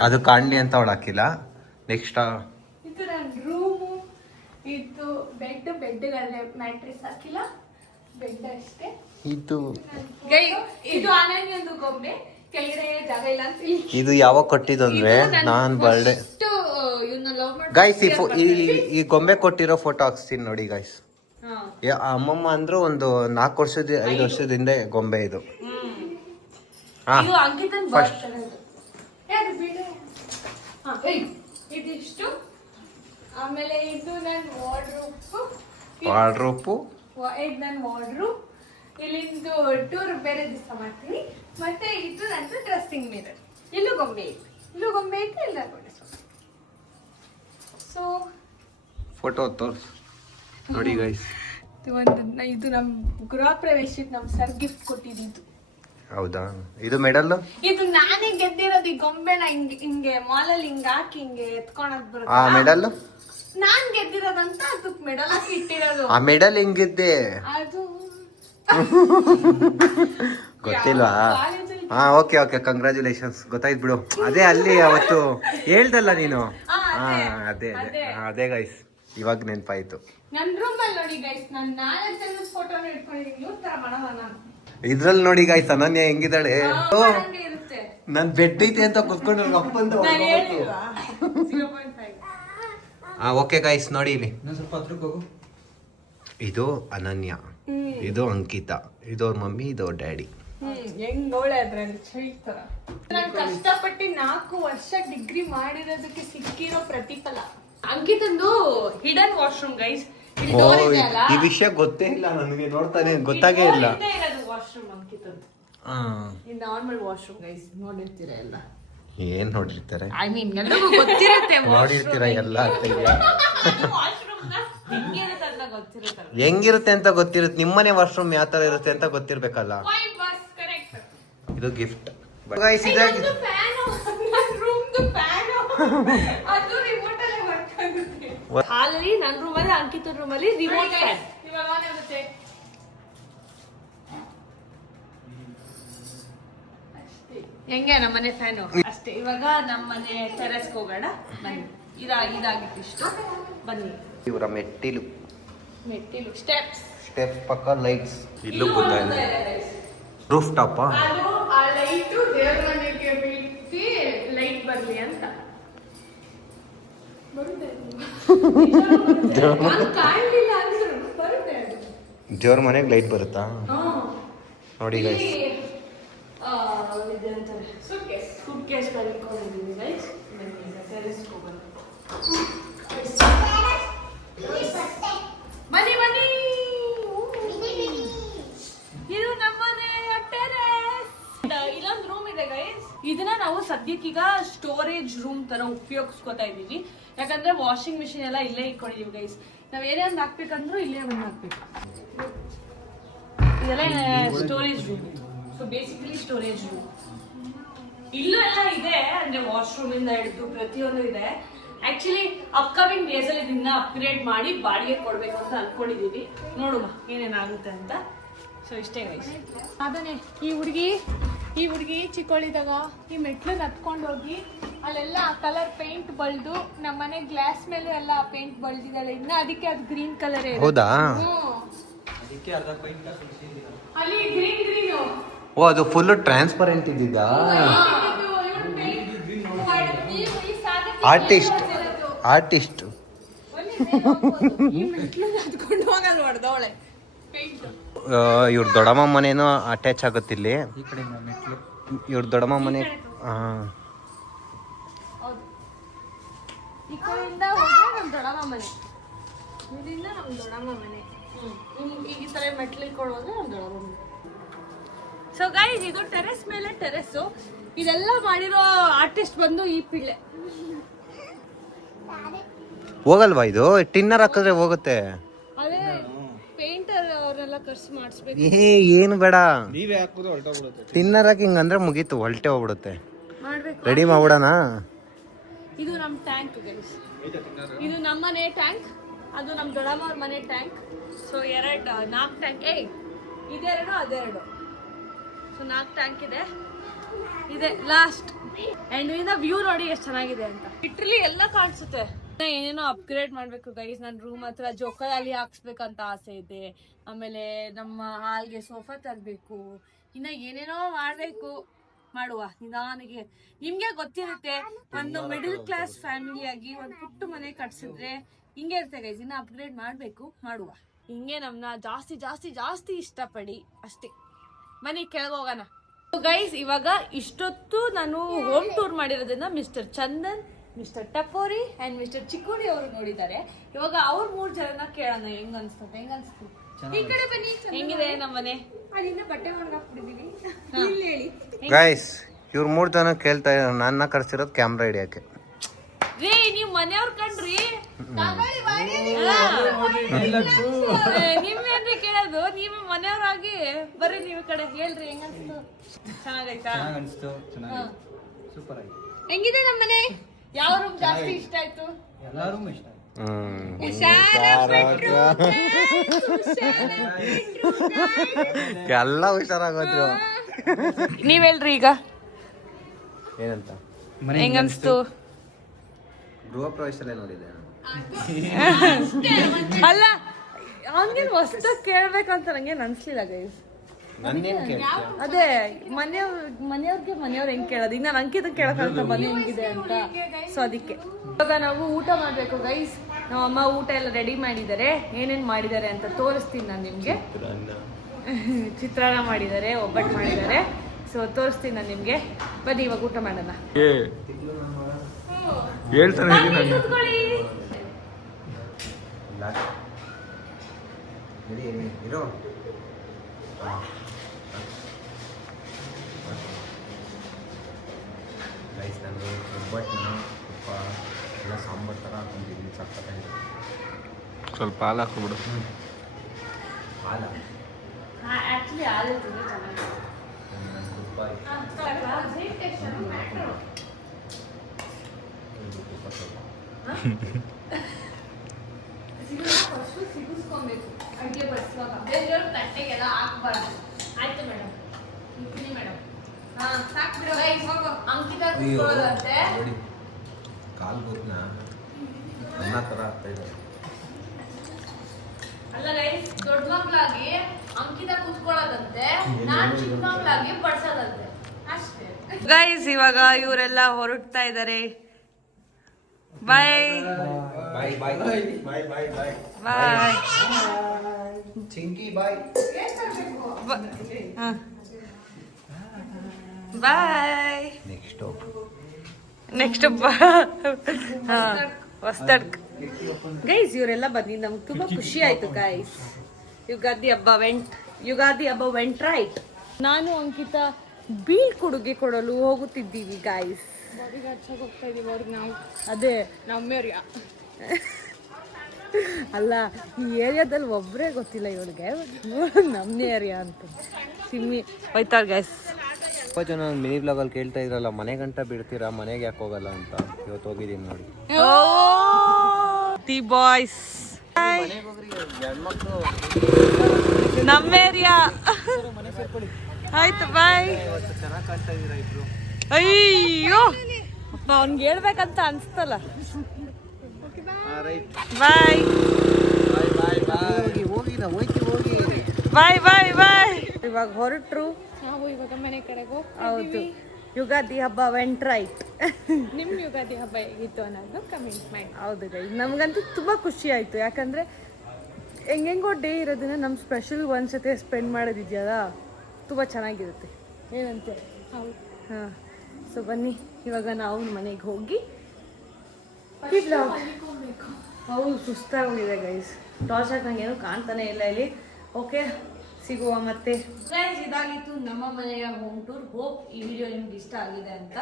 ಅದು ಕಾಣ್ಲಿ ಅಂತ ಅವಳು ಹಾಕಿಲ್ಲ. ನೆಕ್ಸ್ಟ್ ಇದು ನನ್ನ ರೂಮು. ಇದು ಬೆಡ್ಗಲ್ಲೇ ಮ್ಯಾಟ್ರೆಸ್ ಹಾಕಿಲ್ಲ, ಬೆಡ್ ಅಷ್ಟೇ. ಇದು ಇದು ಅನನ್ಯಂದು ಗೊಂಬೆ, ಕೆಳಗಡೆ ಜಾಗ ಇಲ್ಲ ಅಂತ ಇದು ಯಾವಾಗ ಕೊಟ್ಟಿದ್ದು ಅಂದ್ರೆ ನಾನ್ ಬರ್ಡೇ ಗೈಸ್. ಈ ಗೊಂಬೆ ಕೊಟ್ಟಿರೋ ಫೋಟೋ ಹಾಕ್ಸ್ತೀನಿ ನೋಡಿ ಗೈಸ್. ಅಮ್ಮಮ್ಮ ಅಂದ್ರು ಒಂದು 4 ವರ್ಷದ 5 ವರ್ಷದ ಹಿಂದೆ ಗೊಂಬೆ ಇದು. ಹಾ, ಇದಿಷ್ಟು. ಆಮೇಲೆ ಇದು ನನ್ನ ವಾರ್ಡ್ರೋಬ್. ಇದು ನನ್ನ ವಾರ್ಡ್ರೋಬ್. ಇಲ್ಲಿಂದು ಟೂರ್ ಬೇರೆ ದಿವಸ ಮಾಡ್ತೀನಿ. ಮತ್ತೆ ಇದು ನನ್ನ ಡ್ರೆಸ್ಸಿಂಗ್ ಮಿರರ್. ಇಲ್ಲೂ ಗೊಂಬೆ ಐತೆ ಇಲ್ಲ ಗೊಂಬೆ. ಸೊ ಫೋಟೋ ತೋರ್ಸ್ ನೋಡಿ ಗೈಸ್. ಇದು ನಮ್ ಗೃಹ ಪ್ರವೇಶಕ್ಕೆ ನಮ್ ಸರ್ ಗಿಫ್ಟ್ ಕೊಟ್ಟಿದ್ದು. ಹೌದಾ? ಇದು ಮೆಡಲ್? ಇದು ನಾನೇ ಗೆದ್ದಿರೋದು. ಈ ಗೊಂಬೆನ ಹಿಂಗೆ ಮಾಲಲ್ಲಿ ಹಿಂಗ ಹಾಕಿ ಹಿಂಗೆ ಎತ್ಕೊಳಕ್ ಬರುತ್ತೆ. ಆ ಮೆಡಲ್ ನಾನ್ ಗೆದ್ದಿರೋದಂತ ಅದಕ್ಕೆ ಮೆಡಲ್ ಹಾಕಿ ಇಟ್ಟಿರೋದು. ಆ ಮೆಡಲ್ ಹೆಂಗಿದ್ದೆ ಅದು ಗೊತ್ತಿಲ್ವಾ? ಹಾ, ಓಕೆ ಓಕೆ, ಕಂಗ್ರಾಚುಲೇಷನ್ಸ್. ಗೊತ್ತಾಯ್ತು ಬಿಡು. ಅದೇ ಅಲ್ಲಿ ಅವತ್ತು ಹೇಳ್ದಲ್ಲ ನೀನು. ಅದೇ ಅದೇ ಗೈಸ್, ಇವಾಗ ನೆನಪಾಯ್ತು. ನನ್ ರೂಮ್ ಅಲ್ಲಿ ನೋಡಿ ಗೈಸ್, ನಾನು 4 ಜನದ ಫೋಟೋನ ಇಟ್ಕೊಂಡಿದ್ದೀನಿ. ಇವ್ರ ತರ ಮಾಡೋಣ ನಾನು. ಇದ್ರಲ್ಲಿ ನೋಡಿ ಗೈಸ್ ಅನನ್ಯ ಹೆಂಗಿದ್ದಾಳೆ. ಇರುತ್ತೆ. ನನ್ ಬೆಡ್ ಐತೆ ಅಂತ ಕುತ್ಕೊಂಡು ಅಪ್ಪಂತ. ಓಕೆ ಗೈಸ್, ನೋಡಿ ಇಲ್ಲಿ ಸ್ವಲ್ಪ ಹತ್ರಕ್ಕೆ ಹೋಗು. ಇದು ಅನನ್ಯ, ಇದು ಅಂಕಿತ, ಇದು ಅವ್ರ ಮಮ್ಮಿ, ಇದು ಅವ್ರ ಡ್ಯಾಡಿ. ಹೆಂಗೋಳೆ ಅದ್ರಲ್ಲಿ ಚೈತರ. ನಾನು ಕಷ್ಟಪಟ್ಟು 4 ವರ್ಷ ಡಿಗ್ರಿ ಮಾಡಿರೋದಕ್ಕೆ ಸಿಕ್ಕಿರೋ ಪ್ರತಿಫಲ. ಅಂಕಿತಂದು ಹಿಡನ್ ವಾಶ್ರೂಮ್ ಗೈಸ್. ಓ ಈ ವಿಷಯ ಗೊತ್ತೇ ಇಲ್ಲ ನನಗೆ, ನೋಡ್ತಾನೆ ಗೊತ್ತಾಗೇ ಇಲ್ಲ. ವಾಶ್ರೂಮ್ ಅಂಕಿತದ್ದು, ಹಾ ಈ ನಾರ್ಮಲ್ ವಾಶ್ರೂಮ್ ಗೈಸ್, ನೋಡಿರ್ತೀರ ಎಲ್ಲ. ಏನ್ ನೋಡಿರ್ತಾರೆ, ಐ ಮೀನ್ ಎಲ್ರಿಗೂ ಗೊತ್ತಿರುತ್ತೆ ನೋಡಿರ್ತೀರ ಎಲ್ಲ ವಾಶ್ರೂಮ್ ಹೆಂಗಿರುತ್ತೆ ಅಂತ ಗೊತ್ತಿರುತ್ತಲ್ಲ. ಹೆಂಗಿರುತ್ತೆ ಅಂತ ಗೊತ್ತಿರುತ್ತೆ, ನಿಮ್ಮನೆ ವಾಶ್ರೂಮ್ ಯಾವ ತರ ಇರುತ್ತೆ ಅಂತ ಗೊತ್ತಿರ್ಬೇಕಲ್ಲ. Point was correct. ಇದು ಗಿಫ್ಟ್. ಇದೊಂದು ಫ್ಯಾನು, ನನ್ನ ರೂಮ್ದು ಫ್ಯಾನು, ಅದು ರಿಮೋಟ್ ಅಲ್ಲೇ ವರ್ಕ್ ಆಗುತ್ತೆ. ಹಾಲಲ್ಲಿ ನನ್ನ ರೂಮಲ್ಲಿ, ಅಂಕಿತ ರೂಮಲ್ಲಿ ರಿಮೋಟ್ ಫ್ಯಾನ್. ಇವಾಗ ಆನ್ ಆಗುತ್ತೆ. ಹೆಂಗೆ ನಮ್ಮನೆ ಫ್ಯಾನು ಅಷ್ಟೇ. ಇವಾಗ ನಮ್ಮನೆ ಟೆರೆಸ್ಗೆ ಹೋಗೋಣ ಬನ್ನಿ. ಇದಾಗಿತ್ತು ಇಷ್ಟು, ಬನ್ನಿ. ಇವರ ಮೆಟ್ಟಿಲು ಮೆಟ್ಟಿಲು, ಸ್ಟೆಪ್ಸ್ ಪಕ್ಕ ಲೈಟ್ಸ್ ಇಲ್ಲೂ ಗೊತ್ತಾಯಿಲ್ಲ. ರೂಫ್ ಟಾಪ್ ಅದು ಆ ಲೈಟು ದೇವ್ರ ಮನೆಗೆ ಬಿಟ್ಟು ಲೈಟ್ ಬರ್ಲಿ ಅಂತ ಬರುತ್ತೆ. ಅದು ಕಾಣಲಿಲ್ಲ ಅಂದ್ರು ಬರುತ್ತೆ ಅದು. ದೇವ್ರ ಮನೆಗೆ ಲೈಟ್ ಬರುತ್ತಾ ನೋಡಿ ಗೈಸ್. ಸುಟ್ಕೇಸ್ ಕಳ್ಕೊಂಡಿದ್ದೀವಿ ಗೈಸ್. ಟೆರೆಸ್ಗೆ ಹೋಗೋಣ. ಬನ್ನಿ ಬನ್ನಿ, ಇದು ನಮ್ಮನೆ ಟೆರೆಸ್. ಇಲ್ಲೊಂದು ರೂಮ್ ಇದೆ ಗೈಸ್, ಇದನ್ನ ನಾವು ಸದ್ಯಕ್ಕೀಗ ಸ್ಟೋರೇಜ್ ರೂಮ್ ತರ ಉಪಯೋಗಿಸ್ಕೊತಾ ಇದೀವಿ. ಯಾಕಂದ್ರೆ ವಾಷಿಂಗ್ ಮಿಷಿನ್ ಎಲ್ಲ ಇಲ್ಲೇ ಇಟ್ಕೊಂಡಿದೀವಿ ಗೈಸ್. ನಾವ್ ಏನೇ ಒಂದು ಹಾಕ್ಬೇಕಂದ್ರೂ ಇಲ್ಲೇ ಒಂದು ಹಾಕ್ಬೇಕು. ಇದೆಲ್ಲ storage room. So basically storage room. ಇಲ್ಲೂ ಎಲ್ಲ ಇದೆ, ಅಂದ್ರೆ ವಾಶ್ರೂಮ್ ಇಂದ ಹಿಡಿದು ಪ್ರತಿಯೊಂದು ಇದೆ. ಆಕ್ಚುಲಿ ಅಪ್ಕಮಿಂಗ್ ಡೇಸ್ ಅಲ್ಲಿ ಇದನ್ನ ಅಪ್ಗ್ರೇಡ್ ಮಾಡಿ ಬಾಡಿಗೆ ಕೊಡ್ಬೇಕು ಅಂತ ಅನ್ಕೊಂಡಿದೀವಿ. ನೋಡುವ ಏನೇನಾಗುತ್ತೆ ಅಂತ. ಸೊ ಇಷ್ಟೇ ಗೈಸ್. ಅದನ್ನೇ ಈ ಹುಡುಗಿ ಚಿಕ್ಕಳಿದಾಗ ಈ ಮೆಟ್ಲನ್ನ ಹತ್ಕೊಂಡು ಹೋಗಿ ಅಲ್ಲೆಲ್ಲ ಕಲರ್ ಪೇಂಟ್ ಬಳ್ದು ನಮ್ಮನೆ ಗ್ಲಾಸ್ ಮೇಲೆ ಎಲ್ಲ ಪೇಂಟ್ ಬಳ್ದಿದ್ದಾಳೆ. ಇನ್ನ ಅದಕ್ಕೆ ಅದು ಗ್ರೀನ್ ಕಲರ್. ಹೌದಾ? ಅಲ್ಲಿ ಗ್ರೀನ್ ಓ ಅದು ಫುಲ್ ಟ್ರಾನ್ಸ್ಪರೆಂಟ್ ಇದ್ದಿದ್ದ. ಆರ್ಟಿಸ್ಟ್ ಹತ್ಕೊಂಡು ಹೋಗೋದು ಹೊಡೆದವಳೆ ಪೇಂಟ್. ಇವ್ರ ದೊಡ್ಡಮ್ಮ ಮನೇನೂ ಅಟ್ಯಾಚ್ ಆಗುತ್ತೆ ಇಲ್ಲಿ. ಇವ್ರ ದೊಡ್ಡಮ್ಮ ಮನೆ. ಈ ಕಡೆಯಿಂದ ಹೋದ್ರೆ ನಮ್ ದೊಡ್ಡಮ್ಮ ಮನೆ, ಇಲ್ಲಿಂದ ನಮ್ ದೊಡ್ಡಮ್ಮ ಮನೆ. ಈಗ ಈ ತರ ಮೆಟ್ಲು ಕೊಡೋದ್ರೆ ನಮ್ ದೊಡ್ಡಮ್ಮ ಮನೆ. ಸೊ ಗೈಸ್, ಇದು ಟೆರೆಸ್ ಮೇಲೆ ಟೆರೆಸ್. ಇದೆಲ್ಲ ಮಾಡಿರೋ ಆರ್ಟಿಸ್ಟ್ ಬಂದು ಈ ಪಿಳ್ಳೆ. ಹೋಗಲ್ವಾ ಇದು? ಟಿನ್ನರ್ ಹಾಕಿದ್ರೆ ಹೋಗುತ್ತೆ. ಅದೇ ಪೇಂಟರ್ ಅವರೆಲ್ಲ ಖರ್ಚು ಮಾಡಿಸ್ಬೇಕು. ಏನು ಬೇಡ, ಟಿನ್ನರ್ ಹಾಕಿ ಹಿಂಗಂದ್ರೆ ಮುಗೀತು, ಹೊಲ್ಟೆ ಹೋಗ್ಬಿಡುತ್ತೆ. ಮಾಡ್ಬೇಕು, ರೆಡಿ ಮಾಡ್ಬಿಡೋಣ. ಇದು ನಮ್ ಟ್ಯಾಂಕ್ ಗೈಸ್. ಇದು ನಮ್ಮನೆ ಟ್ಯಾಂಕ್, ಅದು ನಮ್ ದೊಡ್ಡಮ್ಮ ಅವ್ರ ಮನೆ ಟ್ಯಾಂಕ್. So 4 tank. ಇದೆರಡು ಅದೆರಡು. ಸೊ 4 ಟ್ಯಾಂಕ್ ಇದೆ ಲಾಸ್ಟ್. ಅಂಡ್ ಇಂದ ವ್ಯೂ ನೋಡಿ ಎಷ್ಟು ಚೆನ್ನಾಗಿದೆ ಅಂತ. ಲಿಟ್ರಲಿ ಎಲ್ಲ ಕಾಣಿಸುತ್ತೆ. ಏನೇನೋ ಅಪ್ಗ್ರೇಡ್ ಮಾಡ್ಬೇಕು ಗೈಸ್. ನನ್ನ ರೂಮ್ ಹತ್ರ ಜೋಕಾಲಿ ಹಾಕ್ಸ್ಬೇಕಂತ ಆಸೆ ಇದೆ. ಆಮೇಲೆ ನಮ್ಮ ಹಾಲ್ಗೆ ಸೋಫಾ ತರಬೇಕು. ಇನ್ನ ಏನೇನೋ ಮಾಡ್ಬೇಕು, ಮಾಡುವ ನಿಧಾನಿಗೆ. ನಿಮ್ಗೆ ಗೊತ್ತಿರುತ್ತೆ, ಒಂದು ಮಿಡಲ್ ಕ್ಲಾಸ್ ಫ್ಯಾಮಿಲಿಯಾಗಿ ಒಂದು ಪುಟ್ಟ ಮನೆ ಕಟ್ಸಿದ್ರೆ ಹಿಂಗೆ ಇರುತ್ತೆ ಗೈಸ್. ಇನ್ನ ಅಪ್ಗ್ರೇಡ್ ಮಾಡ್ಬೇಕು, ಮಾಡುವ. ಹಿಂಗೆ ನಮ್ಮನ್ನ ಜಾಸ್ತಿ ಜಾಸ್ತಿ ಜಾಸ್ತಿ ಇಷ್ಟಪಡಿ ಅಷ್ಟೇ. ಬನ್ನಿ ಕೆಳಗೋಗೋಣ ಗೈಸ್. ಇವಾಗ ಇಷ್ಟೊತ್ತು ನಾನು ಹೋಮ್ ಟೂರ್ ಮಾಡಿರೋದನ್ನ mister Chandan, mister tapori and mister Chikkodi ಅವರು ನೋಡಿದ್ದಾರೆ. ಇವಾಗ ಅವ್ರ 3 ಜನನ ಕೇಳೋಣ, ಹೆಂಗ್ ಅನ್ಸ್ತು? ಈ ಕಡೆ ಬನ್ನಿ. ಹೆಂಗಿದೆ ನಮ್ಮನೆ? ಅಲ್ಲಿಂದ ಬಟ್ಟೆ ಒಣಗಾಕ್ಬಿಟ್ಟಿದೀವಿ. ಗೈಸ್ ಇವ್ರು 3 ಜನ ಕೇಳ್ತಾ ಇದ್ದಾರೆ, ನನ್ನ ಕರ್ಸಿರೋದು ಕ್ಯಾಮ್ರಾ ಹಿಡಿಯಕ್ಕೆ. ರೀ ನೀವ್ ಮನೆಯವ್ರ ಕಣ್ರಿ, ನಿಮ್ಮೇನ್ರಿ ಕೇಳೋದು? ನೀವು ಮನೆಯವ್ರಾಗಿ ಬರ್ರಿ, ನೀವು ಕಡೆ ಹೇಳ್ರಿ ಹೆಂಗನ್ಸ್ತು? ಚೆನ್ನಾಗೈತಾ? ಸೂಪರ್ ಆಗಿ. ಹೆಂಗಿದೆ ನಮ್ಮನೆ? ಯಾವ ರೂಮ್ ಜಾಸ್ತಿ ಇಷ್ಟ ಆಯ್ತು? ಎಲ್ಲಾರು ಇಷ್ಟ. ಎಲ್ಲ ಹುಷಾರಾಗೋದ್ರು. ನೀವ್ ಹೇಳ್ರಿ ಈಗ ಏನಂತ ಹೆಂಗನ್ಸ್ತು? ಗೃಹ ಪ್ರವೇಶಲ್ಲೇ ನೋಡಿದೆ. ಅಲ್ಲ ಹಂಗೇನ್ ಹೊಸ್ದಾಗ್ ಕೇಳ್ಬೇಕಂತ ನಂಗೇನ್ ಅನ್ಸ್ಲಿಲ್ಲ ಗೈಸ್. ನನ್ನೇನ್ ಕೇಳ್ತೀಯ? ಅದೇ ಮನೆಯವ್ರಿಗೆ ಹೆಂಗ್ ಕೇಳೋದು? ಇನ್ನ ಅಂಕಿತ ಕೇಳಕ್ಕಂತ ಮನೆ ಹೆಂಗಿದೆ ಅಂತ. ಸೊ ಅದಕ್ಕೆ ಇವಾಗ ನಾವು ಊಟ ಮಾಡ್ಬೇಕು ಗೈಸ್. ನಮ್ಮ ಅಮ್ಮ ಊಟ ಎಲ್ಲ ರೆಡಿ ಮಾಡಿದ್ದಾರೆ. ಏನೇನ್ ಮಾಡಿದ್ದಾರೆ ಅಂತ ತೋರಿಸ್ತೀನಿ ನಾನು ನಿಮ್ಗೆ. ಚಿತ್ರಾನ್ನ ಮಾಡಿದ್ದಾರೆ, ಒಬ್ಬಟ್ಟು ಮಾಡಿದ್ದಾರೆ. ಸೊ ತೋರಿಸ್ತೀನಿ ನಾನು ನಿಮ್ಗೆ. ಬನ್ನಿ ಇವಾಗ ಊಟ ಮಾಡೋಣ. ಇರೋ ಗೈಸ್ ನನಗೆ ಒಬ್ಬಟ್ಟನ್ನ ತುಪ್ಪ ಎಲ್ಲ ಸಾಂಬಾರು ಥರ ಹಾಕೊಂಡಿದ್ದೀನಿ ಸಕ್ಕತ್ತಾಗಿದೆ. ಸ್ವಲ್ಪ ಹಾಲು ಹಾಕ್ಬಿಡು. ಹಾಲ ಆಕ್ಚುಲಿ ಹಾಲು ತಿಂದ್ರೆ ಚೆನ್ನಾಗಿದೆ. ತುಪ್ಪ ತುಪ್ಪ ಸ್ವಲ್ಪ ಸಿಗಿಸ್ಕೊಬೇಕು ಅಡುಗೆ ಬಡಿಸುವಾಗ ಬೇರೆಯವ್ರ ತಟ್ಟೆಗೆಲ್ಲ ಹಾಕ್ಬಾರ್ದು. ಆಯ್ತು ಮೇಡಮ್, ಇದ್ದೀನಿ ಮೇಡಮ್. ಹಾ ಸಾಕು ಬಿಡು. ಹೋಗು. ಅಂಕಿತಾ ಕೂತ್ಕೊಳ್ಳೋದಂತೆ. ನೋಡಿ ಕಾಲು ಕೂತ್ನ ಅನ್ನ ಥರ ಆಗ್ತಾ ಇದೆ. ಅಲ್ಲ ಗೈಸ್, ದೊಡ್ಡ ಮಕ್ಳಾಗಿ ಅಂಕಿತಾ ಕೂತ್ಕೊಳ್ಳೋದಂತೆ, ನಾನ್ ಚಿಕ್ಕ ಮಕ್ಳಾಗಿ ಬಡ್ಸೋದಂತೆ ಅಷ್ಟೇ. ಗೈಸ್ ಇವಾಗ ಇವರೆಲ್ಲ ಹೊರಡ್ತಾ ಇದ್ದಾರೆ. ಬಾಯ್ ಬಾಯ್ ಬಾಯ್ ಬಾಯ್ ಬಾಯ್ ಬಾಯ್ ಬಾಯ್ ಬಾಯ್ ಚಿಂಕಿ ಬಾಯ್ ಬಾಯ್. ನೆಕ್ಸ್ಟ್ ಹೊಸ್ತಡ್. ಗೈಸ್ ಇವರೆಲ್ಲ ಬಂದಿದ್ದು ನಮ್ಗೆ ತುಂಬಾ ಖುಷಿ ಆಯ್ತು ಗೈಸ್. ಯುಗಾದಿ ಹಬ್ಬ ವೆಂಟ್ ರೈಟ್. ನಾನು ಅಂಕಿತಾ ಬೀಳ್ಕೊಡುಗೆ ಕೊಡಲು ಹೋಗುತ್ತಿದ್ದೀವಿ ಗೈಸ್. ಹೋಗ್ತಾ ಇದೀವಿ ಅವ್ರಿಗೆ ನಾವು. ಅದೇ ನಮ್ಮೇರಿ ಅಲ್ಲ, ಈ ಏರಿಯಾದಲ್ಲಿ ಒಬ್ಬರೇ ಗೊತ್ತಿಲ್ಲ ಇವಳಿಗೆ ನಮ್ಮ ಏರಿಯಾ ಅಂತ. ಸಿಮ್ಮಿ ಹೋಯ್ತಾಳೆ ಗೈಸ್. ತುಂಬ ಜನ ಮಿನಿ ಬ್ಲಾಗಲ್ಲಿ ಕೇಳ್ತಾ ಇದ್ರಲ್ಲ ಮನೆ ಗಂಟ ಬಿಡ್ತೀರಾ, ಮನೆಗೆ ಯಾಕೆ ಹೋಗಲ್ಲ ಅಂತ. ಇವತ್ತು ಹೋಗಿದ್ದೀನಿ ನೋಡಿ. ಟಿ ಬಾಯ್ಸ್ ನಮ್ಮ ಏರಿಯಾ. ಆಯ್ತು ಬಾಯ್. ಚೆನ್ನಾಗಿ ಕಾಣ್ತಾ ಇದ್ದೀರಾ ಇಬ್ರು. ಅಯ್ಯೋ ಅವ್ನ್ಗೆ ಹೇಳ್ಬೇಕಂತ ಅನ್ಸ್ತಲ್ಲ. ಬಾಯ್ ಬಾಯ್ ಬಾಯ್ ಬಾಯ್. ಇವಾಗ ಹೊರಟ್ರು ನಾವು ಇವಾಗ ಮನೆ ಕಡೆಗೆ ಹೌದು. ಯುಗಾದಿ ಹಬ್ಬ ವೆಂಟ್ ರೈಟ್. ನಿಮ್ಮ ಯುಗಾದಿ ಹಬ್ಬ ಹೇಗಿತ್ತು ಅನ್ನೋದು ಕಮೆಂಟ್ ಮಾಡಿ. ಹೌದು ಗೈಸ್, ನಮಗಂತೂ ತುಂಬ ಖುಷಿ ಆಯಿತು. ಯಾಕಂದರೆ ಹೆಂಗೆಂಗೋ ಡೇ ಇರೋದನ್ನ ನಮ್ಮ ಸ್ಪೆಷಲ್ ಒಂದ್ಸತಿ ಸ್ಪೆಂಡ್ ಮಾಡೋದಿದೆಯಲ್ಲ, ತುಂಬ ಚೆನ್ನಾಗಿರುತ್ತೆ. ಏನಂತೆ? ಹೌದು. ಹಾಂ, ಸೊ ಬನ್ನಿ ಇವಾಗ ನಾವು ಮನೆಗೆ ಹೋಗಿ ಹೌದು ಸುಸ್ತಾಗೋಗಿದೆ ಗೈಸ್. ಟಾರ್ಚ್ ಹಾಕಿ ನಂಗೆ ಏನೂ ಕಾಣ್ತಾನೆ ಇಲ್ಲ ಇಲ್ಲಿ. ಓಕೆ, ಸಿಗುವ ಮತ್ತೆ. ಗೈಸ್ ಇದಾಗಿತ್ತು ನಮ್ಮ ಮನೆಯ ಹೋಮ್ ಟೂರ್. ಹೋಪ್ ಈ ವಿಡಿಯೋ ನಿಮ್ಗೆ ಇಷ್ಟ ಆಗಿದೆ ಅಂತ.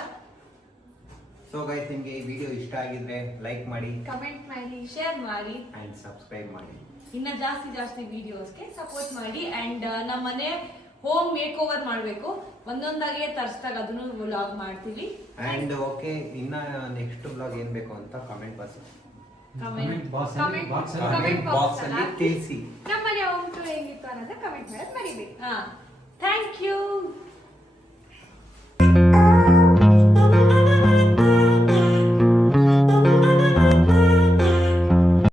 ಸೊ ಗೈಸ್, ನಿಮಗೆ ಈ ವಿಡಿಯೋ ಇಷ್ಟ ಆಗಿದ್ರೆ ಲೈಕ್ ಮಾಡಿ, ಕಮೆಂಟ್ ಮಾಡಿ, ಶೇರ್ ಮಾಡಿ ಆ್ಯಂಡ್ ಸಬ್ಸ್ಕ್ರೈಬ್ ಮಾಡಿ. ಇನ್ನು ಜಾಸ್ತಿ ವಿಡಿಯೋಸ್ಗೆ ಸಪೋರ್ಟ್ ಮಾಡಿ. ಆ್ಯಂಡ್ ನಮ್ಮ ಮನೆ ಹೋಮ್ ಮೇಕ್ ಓವರ್ ಮಾಡಬೇಕು, ಒಂದೊಂದಾಗೆ ತರಿಸ್ದಾಗ ಅದನ್ನು ವ್ಲಾಗ್ ಮಾಡ್ತೀವಿ. ಆ್ಯಂಡ್ ಓಕೆ, ಇನ್ನು ನೆಕ್ಸ್ಟ್ ಬ್ಲಾಗ್ ಏನು ಬೇಕು ಅಂತ ಕಮೆಂಟ್ ಕಮೆಂಟ್ ಬಾಕ್ಸಲ್ಲಿ ತಿಳಿಸಿ. ನಮ್ಮನೆ ಹೋಮ್ ಟೂರ್ ಹೇಗಿತ್ತು ಅನ್ನೋದು ಕಮೆಂಟ್ ಮಾಡೋದು ಮರಿಬೇಡಿ. ಹಾಂ, ಥ್ಯಾಂಕ್ ಯು.